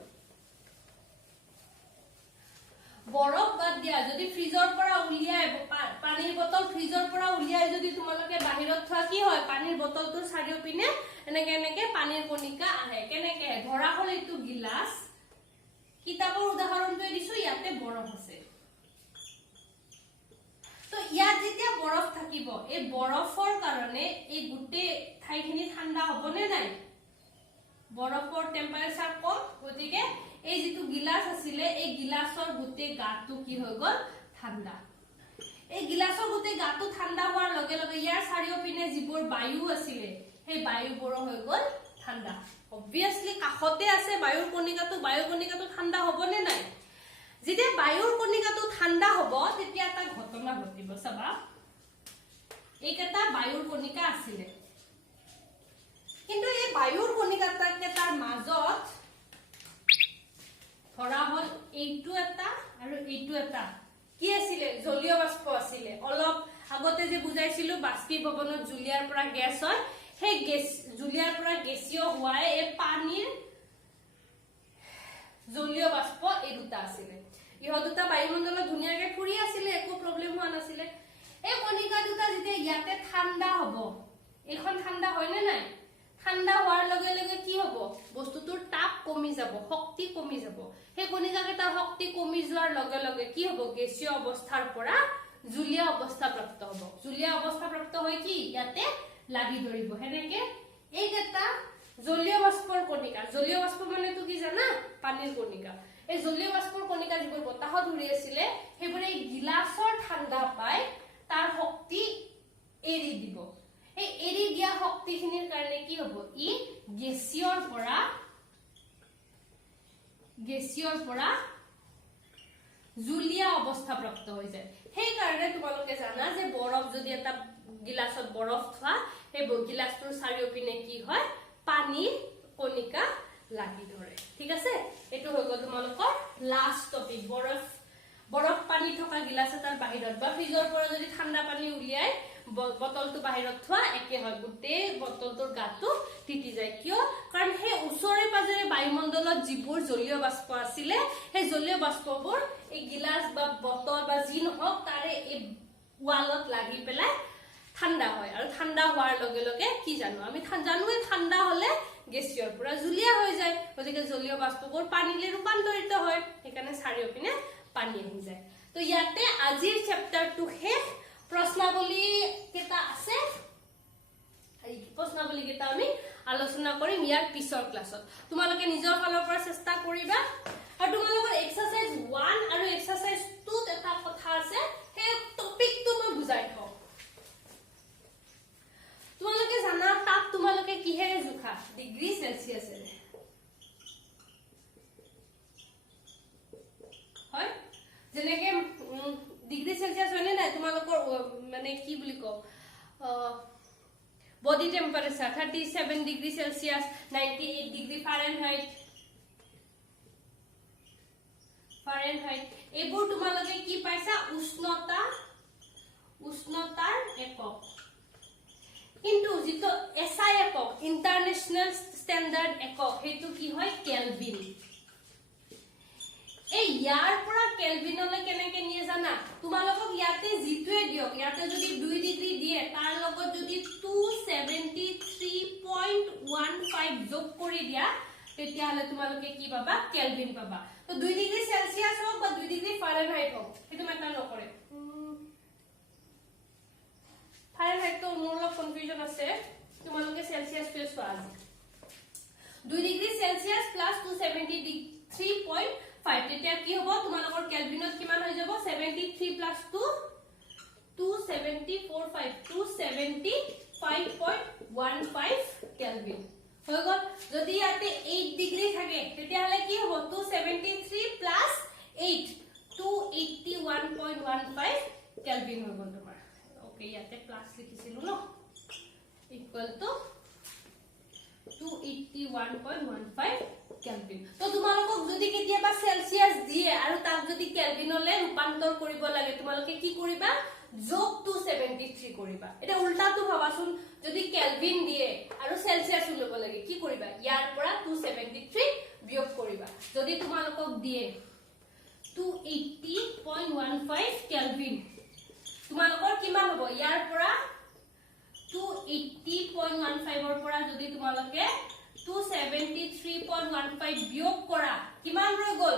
বৰফ বাদ দিয়া, যদি ফ্ৰিজৰ পৰা উলিয়াই পানীৰ বটল ফ্ৰিজৰ পৰা উলিয়াই যদি তোমালোকে বাহিৰত থোৱা, কি হয়? পানীৰ বটলটোৰ চাৰিওপিনে এনেকে পানীৰ কণিকা আহে। কেনেকে? ধৰা হল এইটো গিলাচ, কিতাপৰ উদাহৰণটোৱে দিছো, ইয়াতে বৰফ আছে। তো ইয়াত যেতিয়া বৰফ থাকিব, এই বৰফৰ কাৰণে এই গোটেই ঠাইখিনি ঠাণ্ডা হ'ব নে নাই? বৰফৰ টেম্পাৰেচাৰ কম, গতিকে এই যিটো গিলাচ আছিলে এই গিলাচৰ গোটেই গাটো কি হৈ গল? ঠাণ্ডা। এই গিলাচৰ গোটেই গাটো ঠাণ্ডা হোৱাৰ লগে লগে ইয়াৰ চাৰিওপিনে যিবোৰ বায়ু আছিলে সেই বায়ুবোৰো হৈ গল ঠাণ্ডা। অবভিয়াসলি কাষতে আছে বায়ুৰ কণিকাটো ঠাণ্ডা হ'ব নে নাই? যেতিয়া বায়ুৰ কণিকাটো ঠাণ্ডা হ'ব তেতিয়া এটা ঘটনা ঘটিব। চাবা, এইকেইটা বায়ুৰ কণিকা আছিলে, কিন্তু এই বায়ুৰ কণিকাটাৰ মাজত ধৰা হল এইটো এটা আৰু এইটো এটা কি আছিলে জলীয় বাষ্প আছিলে অলপ আগতে যে বুজাইছিলো বাষ্পীভৱনত জুলিয়াৰ পৰা গেছ হয় সেই গেছ জুলিয়াৰ পৰা গেছীয় হোৱাই এই পানীৰ জলীয় বাষ্প এই দুটা আছিলে ইহ দুটা বায়ুমণ্ডলত ধুনীয়াকৈ ফুৰি আছিলে একো প্ৰব্লেম হোৱা নাছিলে এই কণিকা দুটা যেতিয়া ইয়াতে ঠাণ্ডা হ'ব এখন ঠাণ্ডা হয় নে নাই ঠাণ্ডা হোৱাৰ লগে লগে কি হ'ব বস্তুটোৰ তাপ কমি যাব শক্তি কমি যাব সেই কণিকাকেইটাৰ শক্তি কমি যোৱাৰ লগে লগে কি হ'ব গেছীয় অৱস্থাৰ পৰা জুলীয় অৱস্থা প্ৰাপ্ত হ'ব জুলীয় অৱস্থা প্ৰাপ্ত হয় কি ইয়াতে লাগি ধৰিব হেনেকে এইকেইটা জলীয় বাষ্পৰ কণিকা জলীয় বাষ্প মানে তো কি জানা পানীৰ কণিকা এই জলীয় বাষ্পৰ কণিকা যিবোৰ বতাহত উৰি আছিলে সেইবোৰে গিলাসৰ ঠাণ্ডা পাই তাৰ শক্তি এৰি দিব এই এৰি দিয়া শক্তিখিনিৰ কাৰণে কি হ'ব ই গেছীয়ৰ পৰা জুলীয়া অৱস্থা প্ৰাপ্ত হৈ যায় সেই কাৰণে তোমালোকে জানা যে বৰফ যদি এটা গিলাসত বৰফ থোৱা সেই গিলাসটোৰ চাৰিওপিনে কি হয় পানীৰ কণিকা লাগি ধৰে ঠিক আছে এটো হৈ গ'ল তোমালোকৰ লাষ্ট টপিক বৰফ পানী থকা গিলাস এটাৰ বাহিৰত বা ফ্ৰিজৰ পৰা যদি ঠাণ্ডা পানী উলিয়াই বটলটো বাহিৰত থোৱা একে হয় গোটেই বটলটোৰ গাটো তিতি যায় কিয় কাৰণ সেই ওচৰে পাজৰে বায়ুমণ্ডলত যিবোৰ জলীয় বাষ্প আছিলে সেই জলীয় বাষ্পবোৰ এই গিলাস বা বটল বা যি নহওক তাৰে এই ওয়ালত লাগি পেলাই ঠাণ্ডা হয় আৰু ঠাণ্ডা হোৱাৰ লগে লগে কি জানো আমি জানোৱে ঠাণ্ডা হলে গেছীয়ৰ পৰা জুলীয়া হৈ যায় গতিকে জলীয় বাষ্পবোৰ পানীলৈ ৰূপান্তৰিত হয় সেইকাৰণে চাৰিওপিনে পানী আহি যায় তো ইয়াতে আজিৰ চেপ্টাৰটো শেষ প্ৰশ্নাৱলী কেটা আছে এই প্ৰশ্নাৱলী কেটা আমি আলোচনা কৰিম ইয়াৰ পিছৰ ক্লাছত তোমালোকে নিজৰ ফালৰ পৰা চেষ্টা কৰিবা আৰু তোমালোকৰ এক্সাৰসাইজ 1 আৰু এক্সাৰসাইজ 2 ত এটা কথা আছে সেই টপিকটো মই বুজাই থওঁ তোমালোকে জানা তাপ তোমালোকে কিহেৰে জোখা ডিগ্ৰী সেলসিয়াসেৰে হয় যেনেকে ডিগ্ৰী সেলসিয়াস হয়নে নাই তোমালোকৰ মানে কি বুলি কও body temperature 37 degree Celsius 98 degree Fahrenheit এইবোৰ তোমালোকে কি পাইছা উষ্ণতাৰ একক কিন্তু যেটো এসআই একক ইন্টাৰন্যাশনাল স্ট্যান্ডাৰ্ড একক হেতু কি হয় কেলভিন এই ইয়াৰ পৰা কেলভিনলৈ কেনেকে নিয়ে জানা তোমালোকক ইয়াতে জিটোৱে দিয়ক ইয়াতে যদি 2 ডিগ্ৰী দিয়ে তাৰ লগত যদি 273.15 যোগ কৰি দিয়া তেতিয়া হলে তোমালোকে কি পাবা কেলভিন পাবা তো 2 ডিগ্ৰী সেলসিয়াস হোক বা 2 ডিগ্ৰী ফাৰেনহাইট হোক এটো মেটাৰ নকৰে ফাৰেনহাইট তো মোৰ অলপ কনফিউজন আছে তোমালোকে সেলসিয়াস টো চোৱা আজি 2 ডিগ্ৰী সেলসিয়াস প্লাস 273.5 তেতিয়া কি হ'ব তোমালোকৰ কেলভিনত কিমান হৈ যাব 73 প্লাস 2 275.15 কেলভিন হৈ গল যদি ইয়াতে 8 ডিগ্ৰী থাকে তেতিয়া হলে কি হ'ব 273 প্লাস 8 281.15 কেলভিন হৈ গল তোমাৰ ওকে ইয়াতে প্লাস লিখিছিলো ন ইকুয়াল টু 281.15 কেলভিন তো তোমালোকক যদি কেতিয়াবা সেলসিয়াস দিয়ে আৰু তাক যদি কেলভিনলৈ ৰূপান্তৰ কৰিব লাগে তোমালোকে কি কৰিবা যোগ 273 কৰিবা এটা উল্টাটো ভাবাচোন যদি কেলভিন দিয়ে আৰু সেলসিয়াস লব লাগে কি কৰিবা ইয়াৰ পৰা 273 বিয়োগ কৰিবা যদি তোমালোকক দিয়ে 280.15 কেলভিন তোমালোকৰ কিমান হ'ব ইয়াৰ পৰা 280.15 ৰ পৰা যদি তোমালোকে 273.15 বিয়োগ কৰা কিমান হৈ গল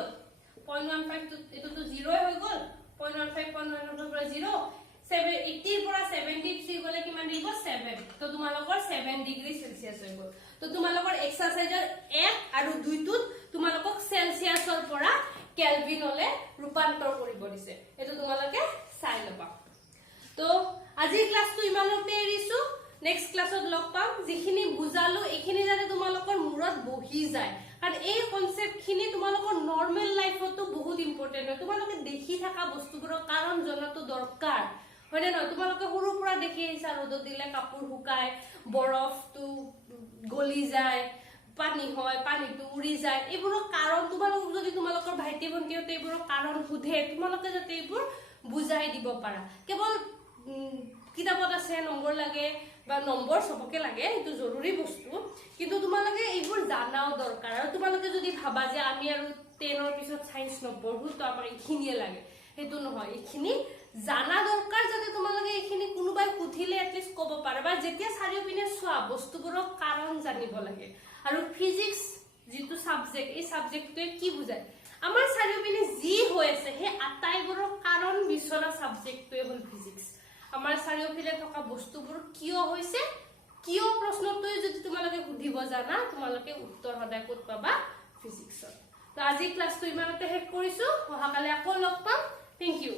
0.15 এটো তো 0 হৈ গল 0.15 পৰা 0 80 পৰা 73 গলে কিমান দিব 7 তো তোমালোকৰ 7 ডিগ্ৰী সেলসিয়াস হৈ গল তো তোমালোকৰ এক্সাৰসাইজৰ 1 আৰু 2 টোত তোমালোকক সেলসিয়াসৰ পৰা কেলভিনলে ৰূপান্তৰ কৰিব দিছে এটো তোমালোকে চাই লবা তো আজিৰ ক্লাসটো ইমানতে এৰিছো নেক্সট ক্লাসত লগ পাম যিখিনি বুজালো এইখিনি যাতে তোমালোকৰ মূৰত বহি যায় কাৰণ এই কনসেপ্টখিনি তোমালোকৰ নৰমাল লাইফতো বহুত ইম্পৰ্টেন্ট হয় তোমালোকে দেখি থাকা বস্তুবোৰৰ কাৰণ জনাটো দৰকাৰ হয় নে নহয়? তোমালোকে সৰুৰ পৰা দেখি আহিছা ৰ'দত দিলে কাপোৰ শুকায়, বৰফটো গলি যায়, পানী হয়, পানীটো উৰি যায়। এইবোৰৰ কাৰণ তোমালোক যদি তোমালোকৰ ভাইটি ভণ্টিহঁতে এইবোৰৰ কাৰণ সোধে, তোমালোকে যাতে এইবোৰ বুজাই দিব পাৰা। কেৱল কিতাপত আছে নম্বৰ লাগে বা নম্বৰ চবকে লাগে, এইটো জৰুৰী বস্তু, কিন্তু তোমালোকে এইবোৰ জানাও দৰকাৰ। আৰু তোমালোকে যদি ভাবা যে আমি আৰু 10ৰ পিছত সায়েন্স নপঢ়ো তো আমাৰ এইখিনিয়ে লাগে, সেইটো নহয়। এইখিনি জানা দৰকাৰ যাতে তোমালোকে এইখিনি কোনোবাই সুধিলে এটলিষ্ট ক'ব পাৰে, বা যেতিয়া চাৰিওপিনে চোৱা বস্তুবোৰৰ কাৰণ জানিব লাগে। আৰু ফিজিক্স যিটো সাবজেক্ট, এই সাবজেক্টটোৱে কি বুজায়? আমাৰ চাৰিওপিনে যি হৈ আছে সেই আটাইবোৰৰ কাৰণ বিচৰা সাবজেক্টটোৱে হ'ল ফিজিক্স। আমাৰ চাৰিওপিনে থকা বস্তুবোৰ কিয় হৈছে, কিয় প্ৰশ্নটোৱে যদি তোমালোকে সুধিব জানা, তোমালোকে উত্তৰ সদায় ক'ত পাবা? ফিজিক্সত। তো আজি ক্লাছটো ইমানতে শেষ কৰিছো, অহাকালি আকৌ লগ পাম। Thank U.